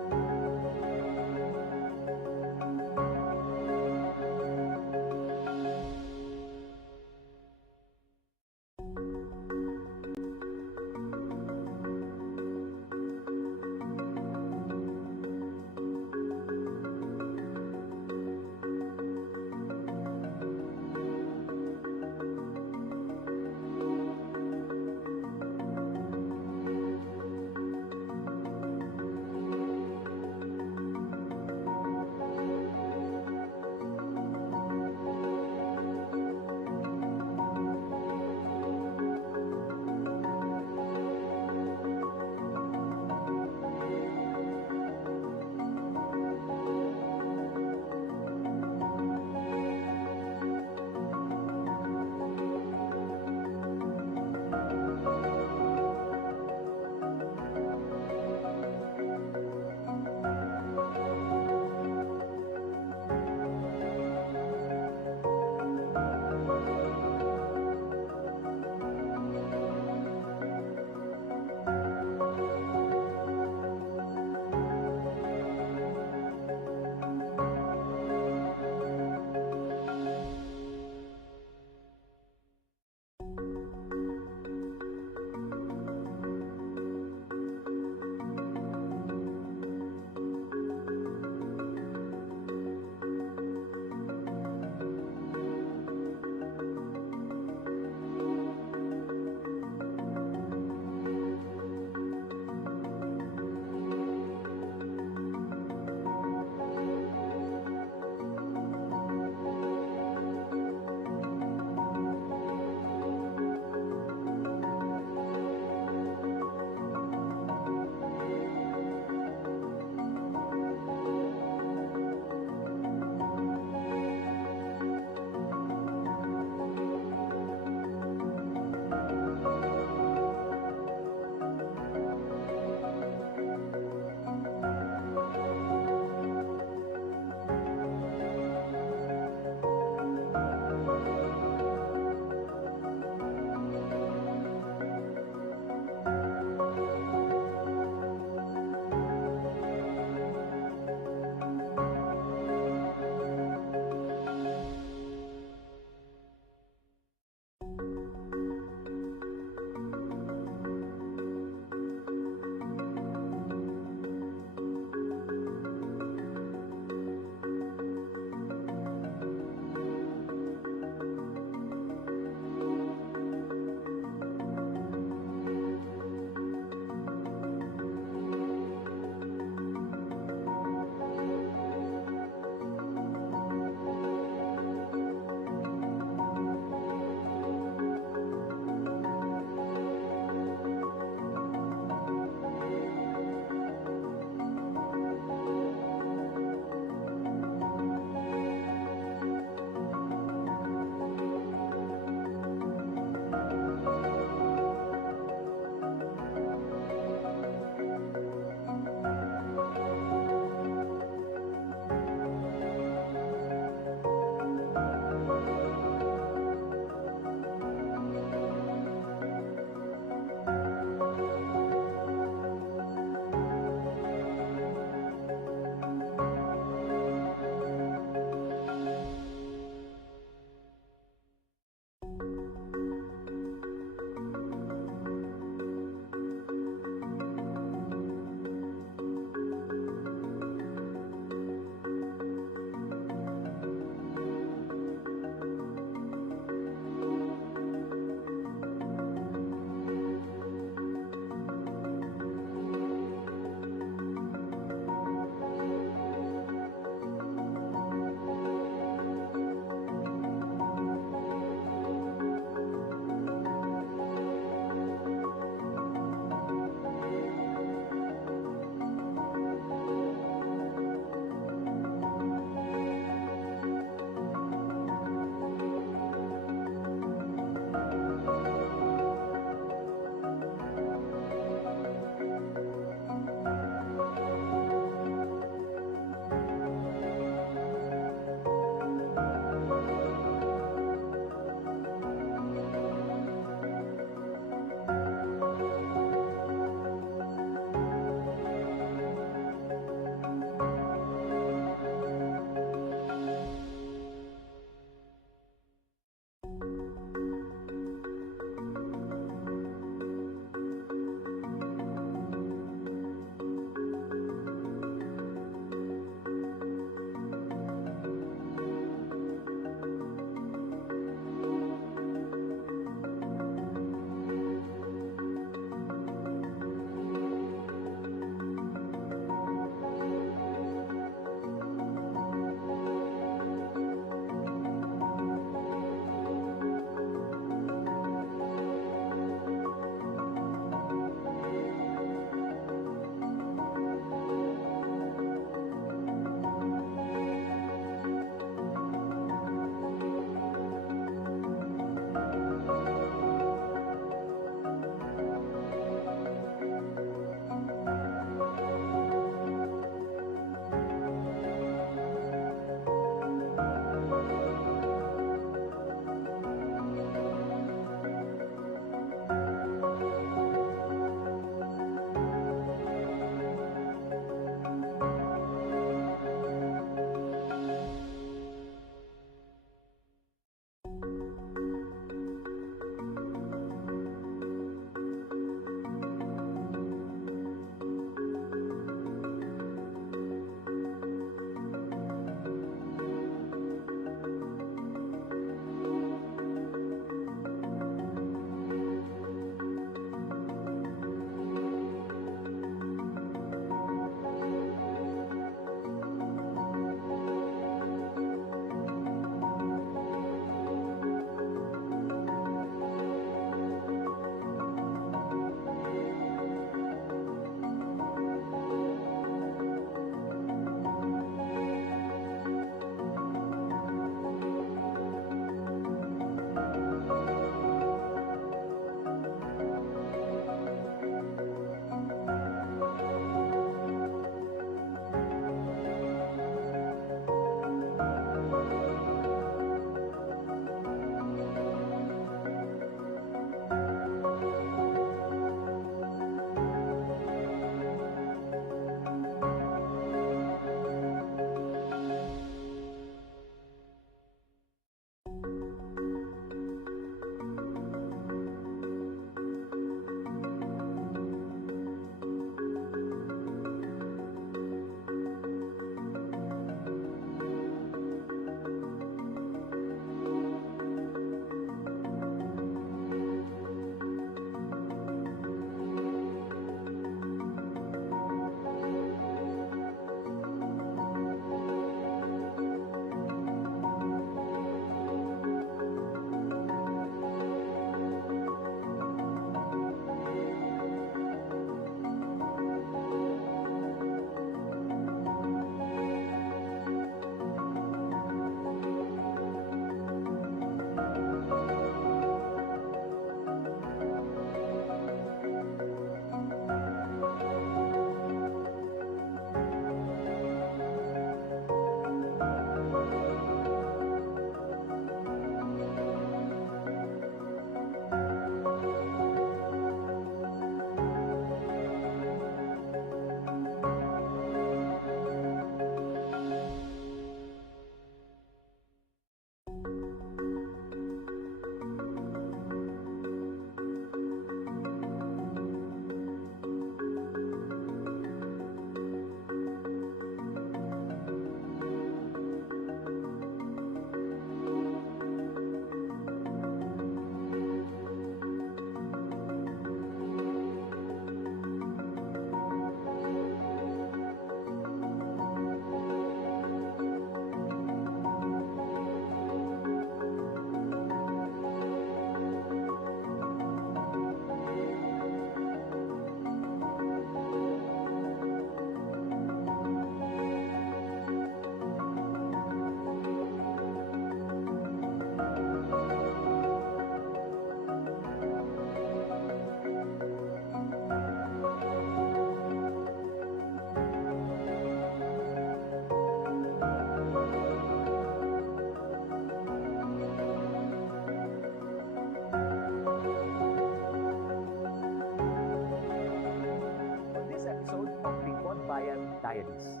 Diaries.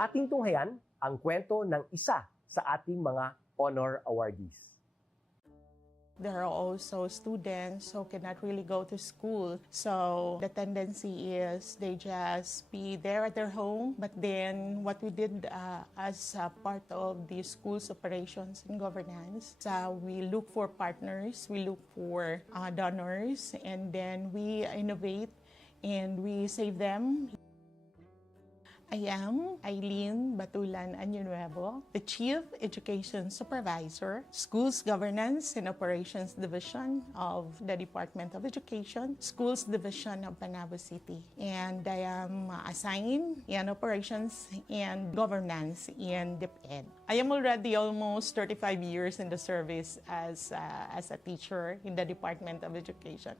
Ating tunghayan ang kwento ng isa sa ating mga honor awardees. There are also students who cannot really go to school. So the tendency is they just be there at their home. But then what we did as part of the school's operations and governance, we look for partners, we look for donors, and then we innovate and we save them. I am Eileen Batulan Añonuevo, the Chief Education Supervisor, Schools Governance and Operations Division of the Department of Education, Schools Division of Panabo City. And I am assigned in Operations and Governance in DepEd. I am already almost 35 years in the service as a teacher in the Department of Education.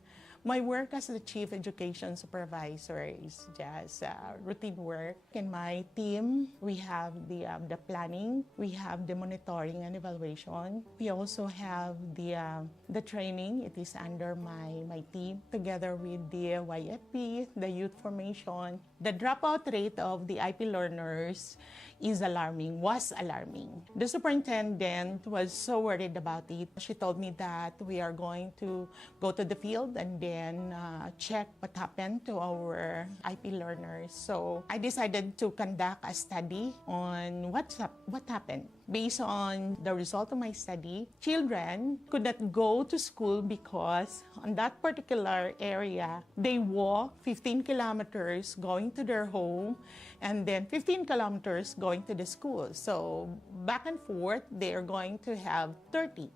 My work as the Chief Education Supervisor is just routine work. In my team, we have the planning, we have the monitoring and evaluation. We also have the training. It is under my team, together with the YFP, the youth formation. The dropout rate of the IP learners was alarming. The superintendent was so worried about it. She told me that we are going to go to the field and then check what happened to our IP learners. So I decided to conduct a study on what happened. Based on the result of my study, children could not go to school because on that particular area, they walk 15 kilometers going to their home and then 15 kilometers going to the school. So back and forth, they are going to have 30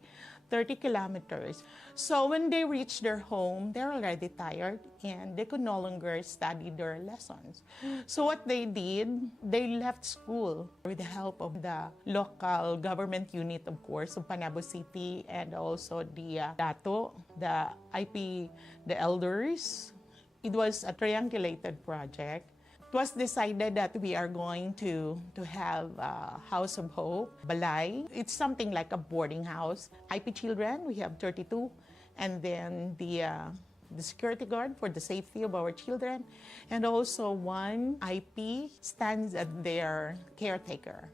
kilometers. So when they reach their home, they're already tired and they could no longer study their lessons. So what they did, they left school with the help of the local government unit, of course, of Panabo City, and also the DATO, the IP, the elders. It was a triangulated project. It was decided that we are going to have a House of Hope, Balay. It's something like a boarding house. IP children, we have 32. And then the security guard for the safety of our children. And also one IP stands as their caretaker.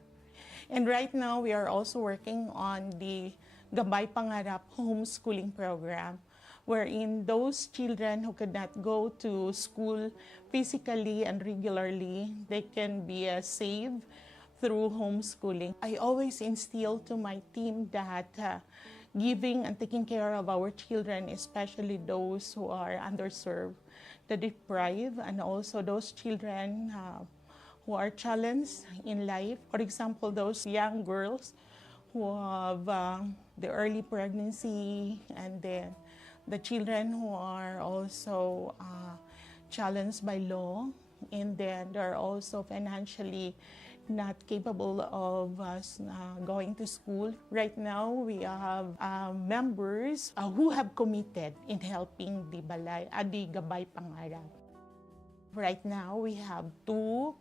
And right now, we are also working on the Gabay Pangarap homeschooling program, wherein those children who could not go to school physically and regularly, they can be saved through homeschooling. I always instill to my team that giving and taking care of our children, especially those who are underserved, the deprived, and also those children who are challenged in life. For example, those young girls who have the early pregnancy, and then the children who are also challenged by law, and then they're also financially not capable of going to school. Right now, we have members who have committed in helping the Gabay Pangarap. Right now, we have two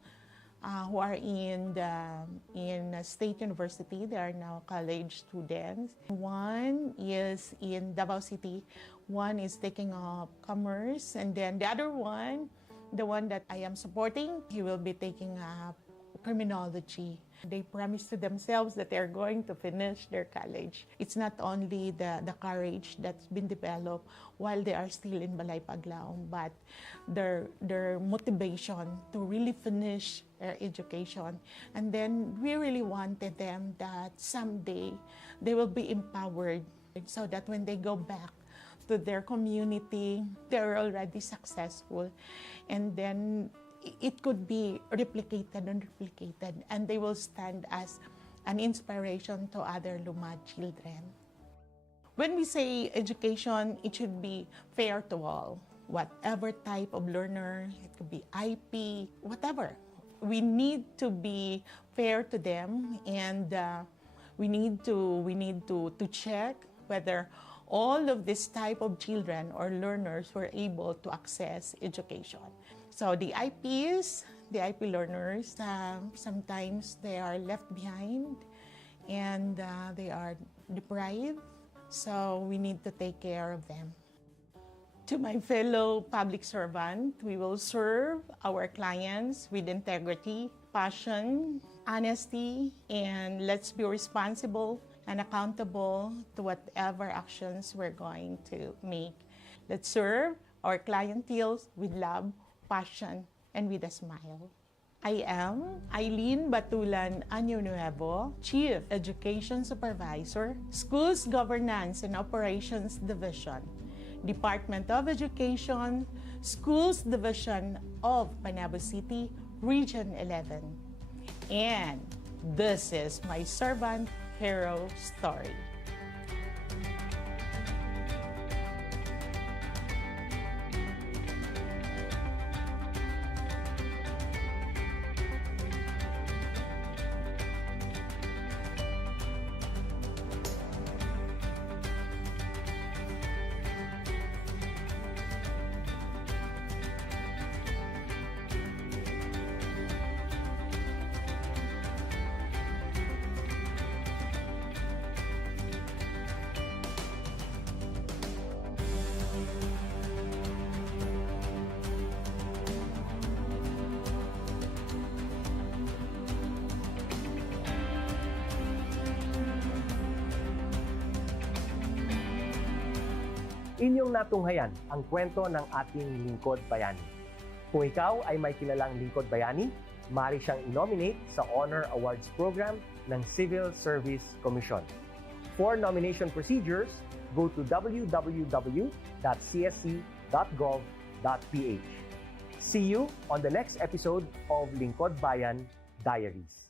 who are in State University. They are now college students. One is in Davao City. One is taking up commerce. And then the other one, the one that I am supporting, he will be taking up criminology. They promise to themselves that they're going to finish their college. It's not only the courage that's been developed while they are still in Balay Paglaom, but their motivation to really finish their education. And then we really wanted them that someday they will be empowered so that when they go back to their community, they're already successful. And then it could be replicated and replicated, and they will stand as an inspiration to other Lumad children. When we say education, it should be fair to all. Whatever type of learner, it could be IP, whatever. We need to be fair to them, and we need to check whether all of this type of children or learners were able to access education. So the IPs, the IP learners, sometimes they are left behind and they are deprived. So we need to take care of them. To my fellow public servant, we will serve our clients with integrity, passion, honesty, and let's be responsible and accountable to whatever actions we're going to make. Let's serve our clientele with love, passion, and with a smile. I am Eileen Batulan Año Nuevo, Chief Education Supervisor, Schools Governance and Operations Division, Department of Education, Schools Division of Panabo City, Region 11. And this is my servant hero story. Inyong natunghayan ang kwento ng ating lingkod bayani. Kung ikaw ay may kilalang lingkod bayani, maaari siyang i-nominate sa Honor Awards Program ng Civil Service Commission. For nomination procedures, go to www.csc.gov.ph. See you on the next episode of Lingkod Bayan Diaries.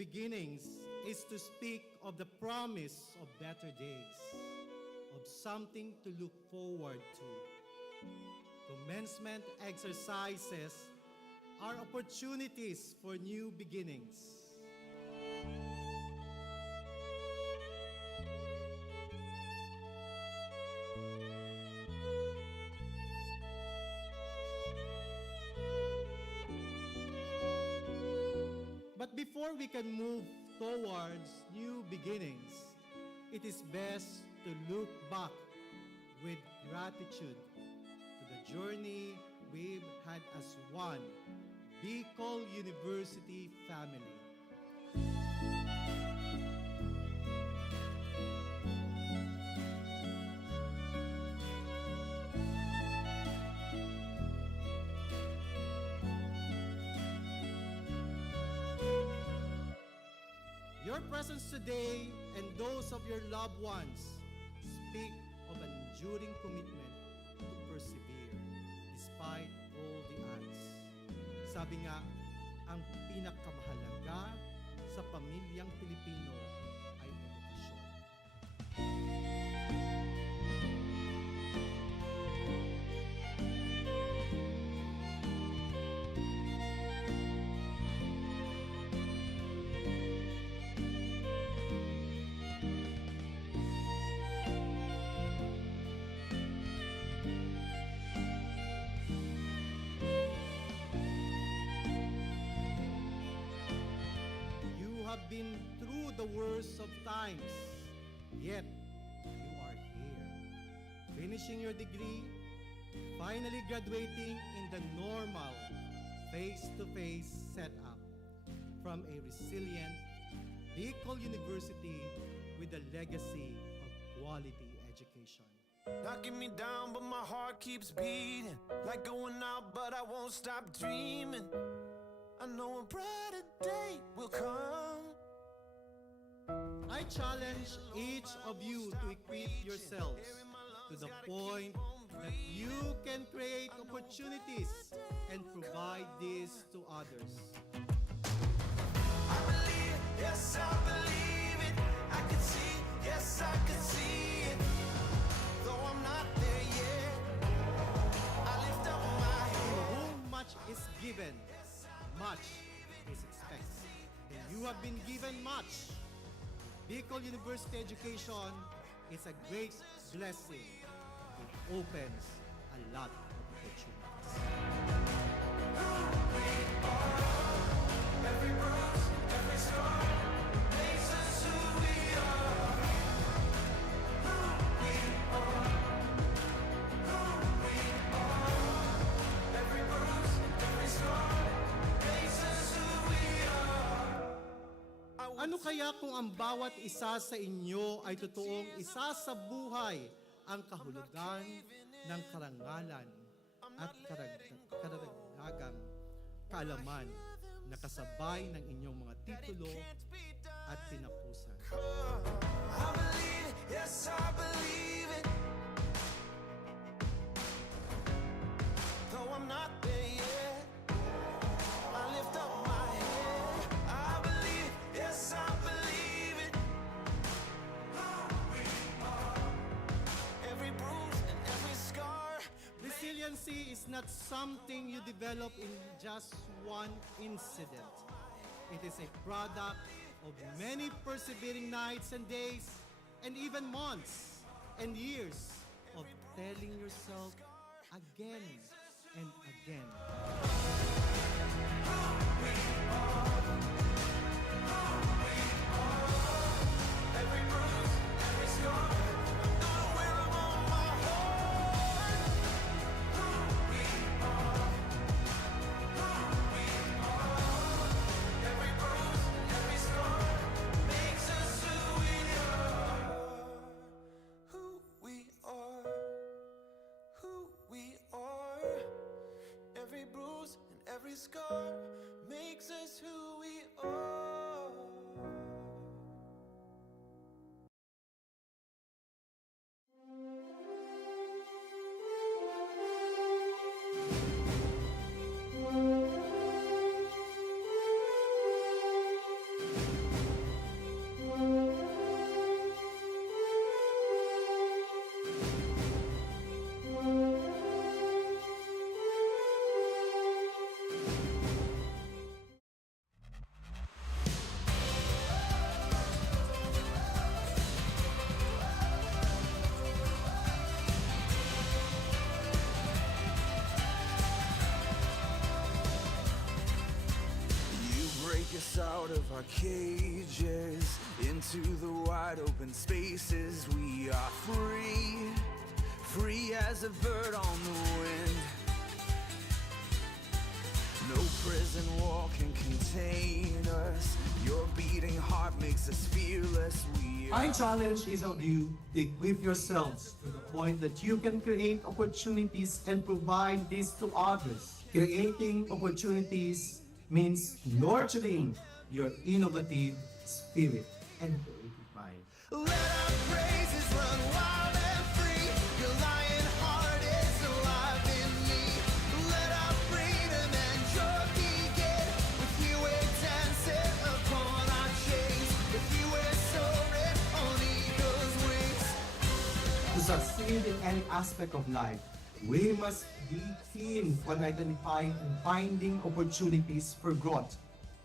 beginnings is to speak of the promise of better days, of something to look forward to. Commencement exercises are opportunities for new beginnings. But before we can move towards new beginnings, it is best to look back with gratitude to the journey we've had as one Bicol University family. Your presence today and those of your loved ones speak of an enduring commitment to persevere despite all the odds. Sabi nga, ang pinakamahalaga sa pamilyang Pilipino ay edukasyon. Have been through the worst of times, yet you are here, finishing your degree, finally graduating in the normal face-to-face setup from a resilient Bicol University with a legacy of quality education. Knocking me down, but my heart keeps beating. Like going out, but I won't stop dreaming. I know a brighter day will come. I challenge each of you to equip yourselves to the point that you can create opportunities and provide this to others. I believe, yes, I believe it. I can see, yes, I can see it. Though I'm not there yet, I lift up my To head. whom much is given, much is expected. And you have been given much. Bicol University education is a great blessing. It opens a lot of opportunities. Every bruise, every scar makes us who we are. Who we are. Who we are. Every bruise, every scar makes us who we are. Ano kaya kung ang bawat isa sa inyo ay totoong isa sa buhay ang kahulugan ng karangalan at karagdagang kaalaman na kasabay ng inyong mga titulo at tinapusan? I believe it, yes, I believe it. Though I'm not there yet, I lift up my head. I believe, yes, I believe it. Every bruise and every scar. Resiliency is not something you develop in just one incident. It is a product of many persevering nights and days, and even months and years of telling yourself again and again. Every bruise, every scar. I'm gonna wear 'em on my heart. Who we are. Who we are. Every bruise, every scar makes us who we are. Who we are. Who we are. Every bruise and every scar makes us who we are. of our cages into the wide open spaces. We are free, free as a bird on the wind. No prison wall can contain us. Your beating heart makes us fearless. My challenge is of you to equip yourselves to the point that you can create opportunities and provide this to others. Creating opportunities means nurturing your innovative spirit and creative mind. Let our praises run wild and free. Your lion heart is alive in me. Let our freedom and joy begin. With you we're dancing upon our chains. With you we're soaring on eagle's wings. To succeed in any aspect of life, we must be keen on identifying and finding opportunities for growth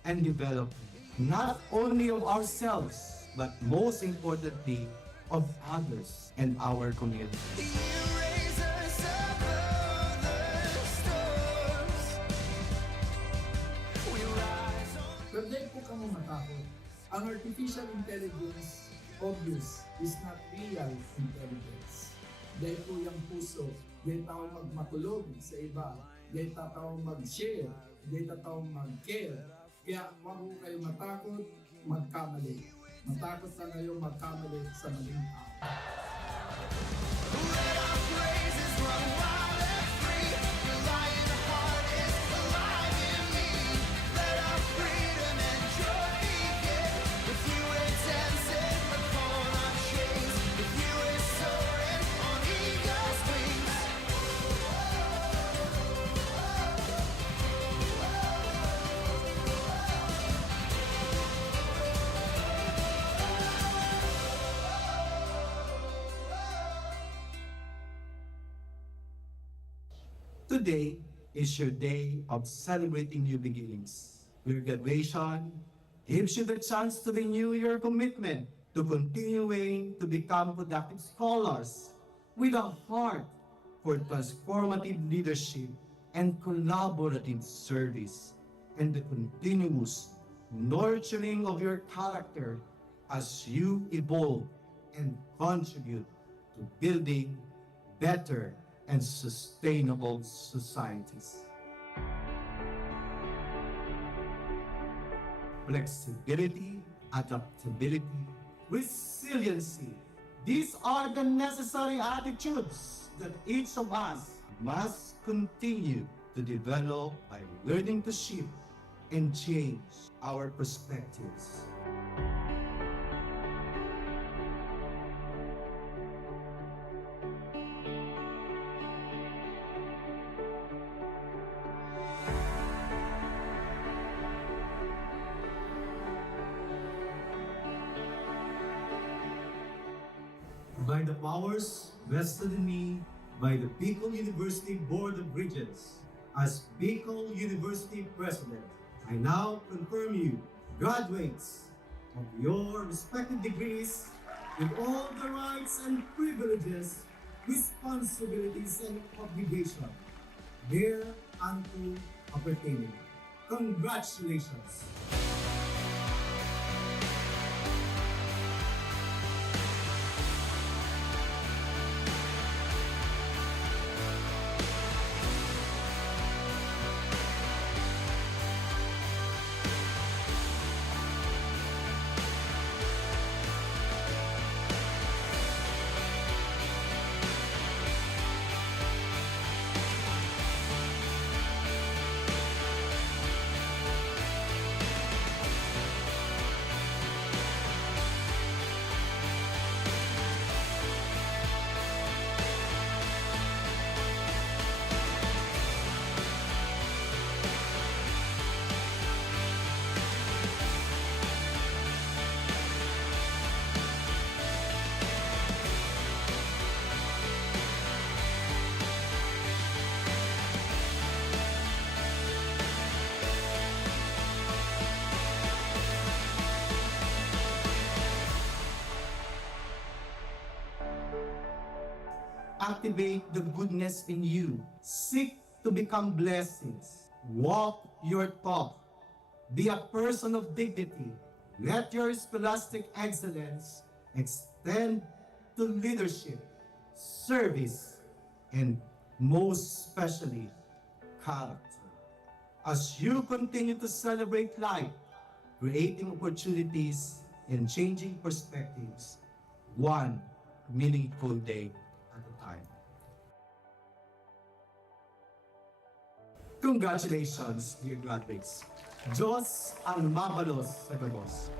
and development, not only of ourselves, but most importantly, of others and our community. You raise us above the storms. We rise on. Pero dahil po kamo matakot, ang artificial intelligence, obvious, is not real intelligence. Dahil po yung puso, dahil tao magmatulog sa iba, dahil tao mag-share, dahil tao mag-care. Kaya huwag po kayo matakot, magkamali. Matakot na kayo magkamali sa maling tao. Let our praises run wild and free. Your lion heart is alive in me. Let our freedom and joy begin. With you we're dancing upon our chains. With you we're soaring on eagle's wings. Today is your day of celebrating new beginnings. Your graduation gives you the chance to renew your commitment to continuing to become productive scholars with a heart for transformative leadership and collaborative service, and the continuous nurturing of your character as you evolve and contribute to building better and sustainable societies. Flexibility, adaptability, resiliency. These are the necessary attitudes that each of us must continue to develop by learning to shift and change our perspectives. By the powers vested in me by the Bicol University Board of Regents, as Bicol University President, I now confirm you graduates of your respective degrees with all the rights and privileges, responsibilities, and obligations thereunto appertaining. Congratulations! Activate the goodness in you. Seek to become blessings. Walk your talk. Be a person of dignity. Let your scholastic excellence extend to leadership, service, and most especially, character. As you continue to celebrate life, creating opportunities and changing perspectives, one meaningful day at a time. Congratulations, dear graduates. Diyos ang mabalos sa gabos.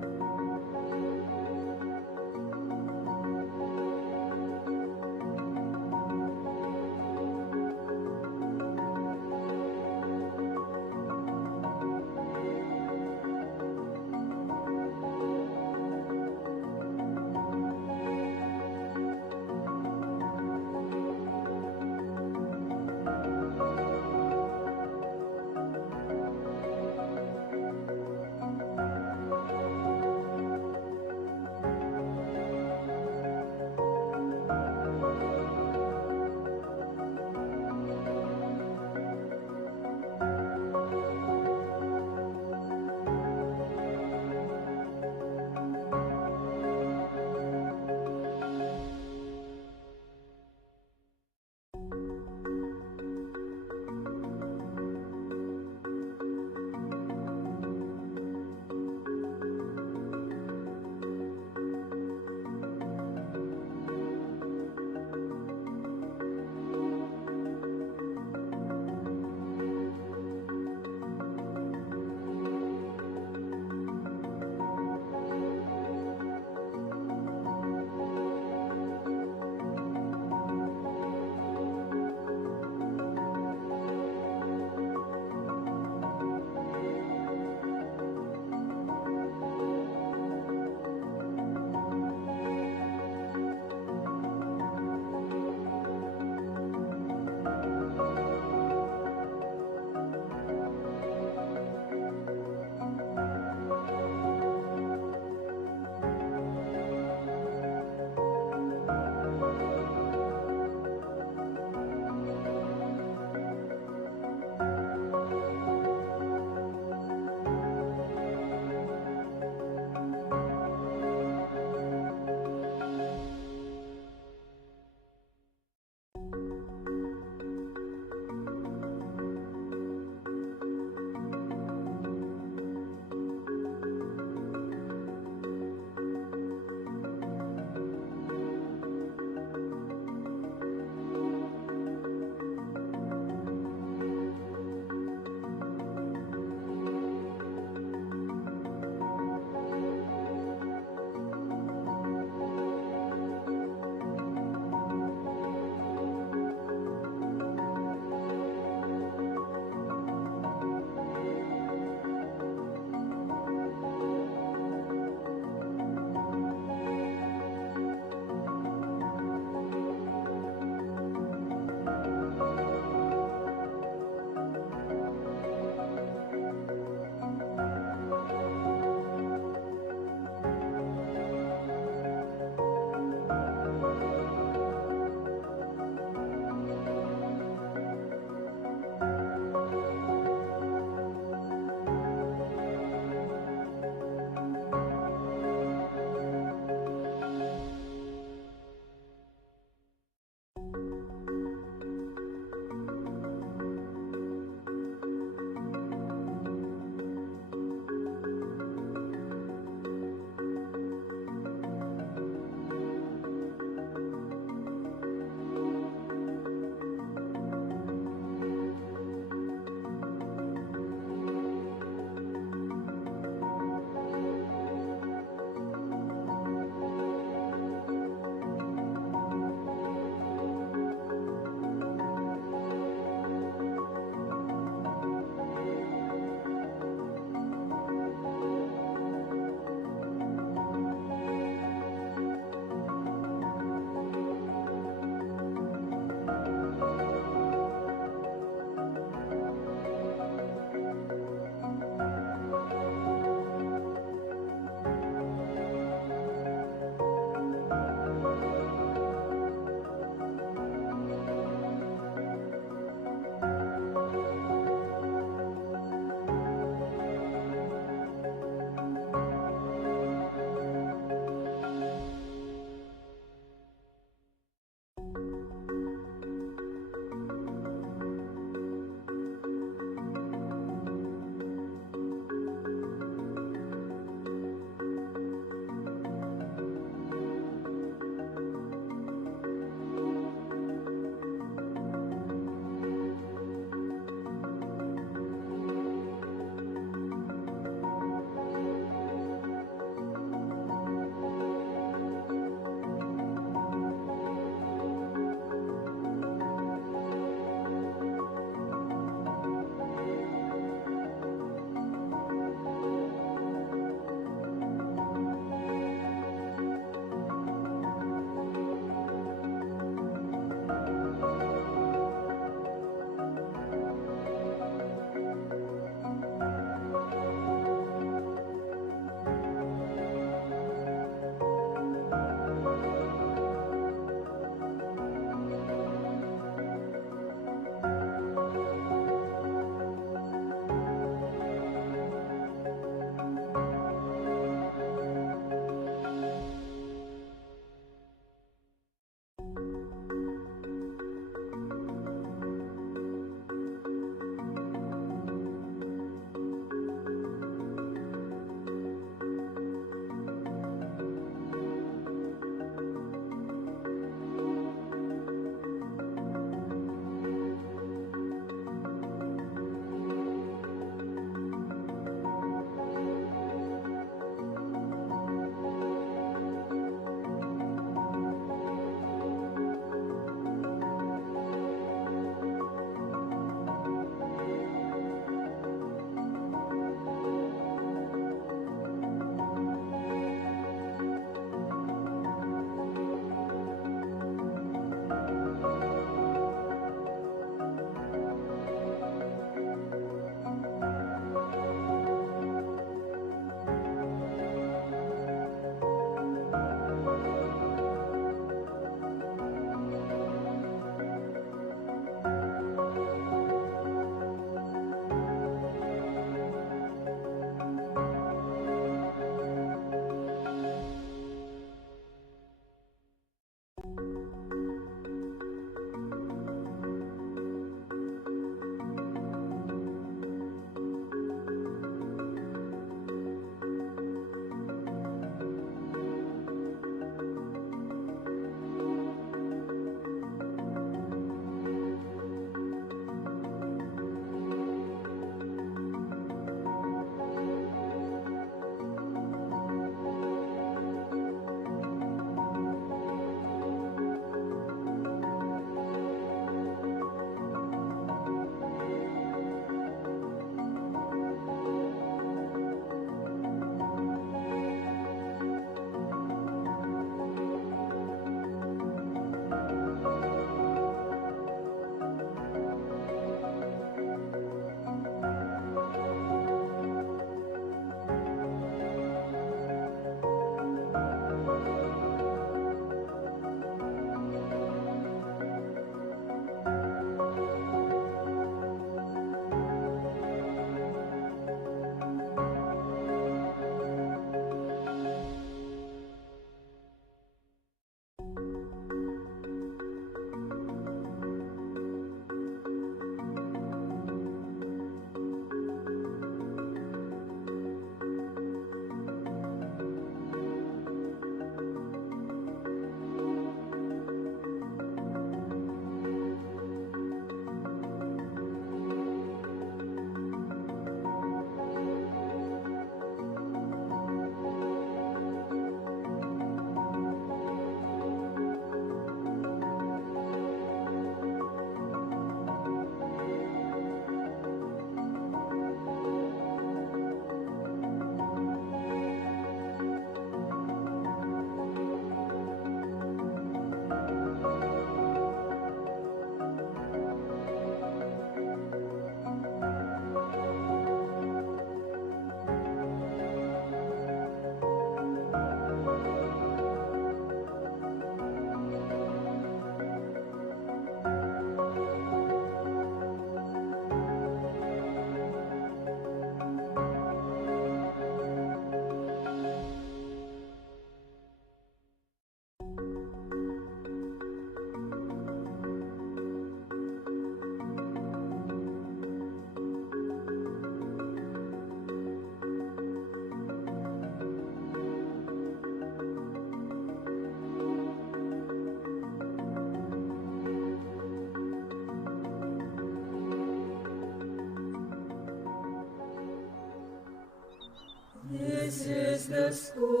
school.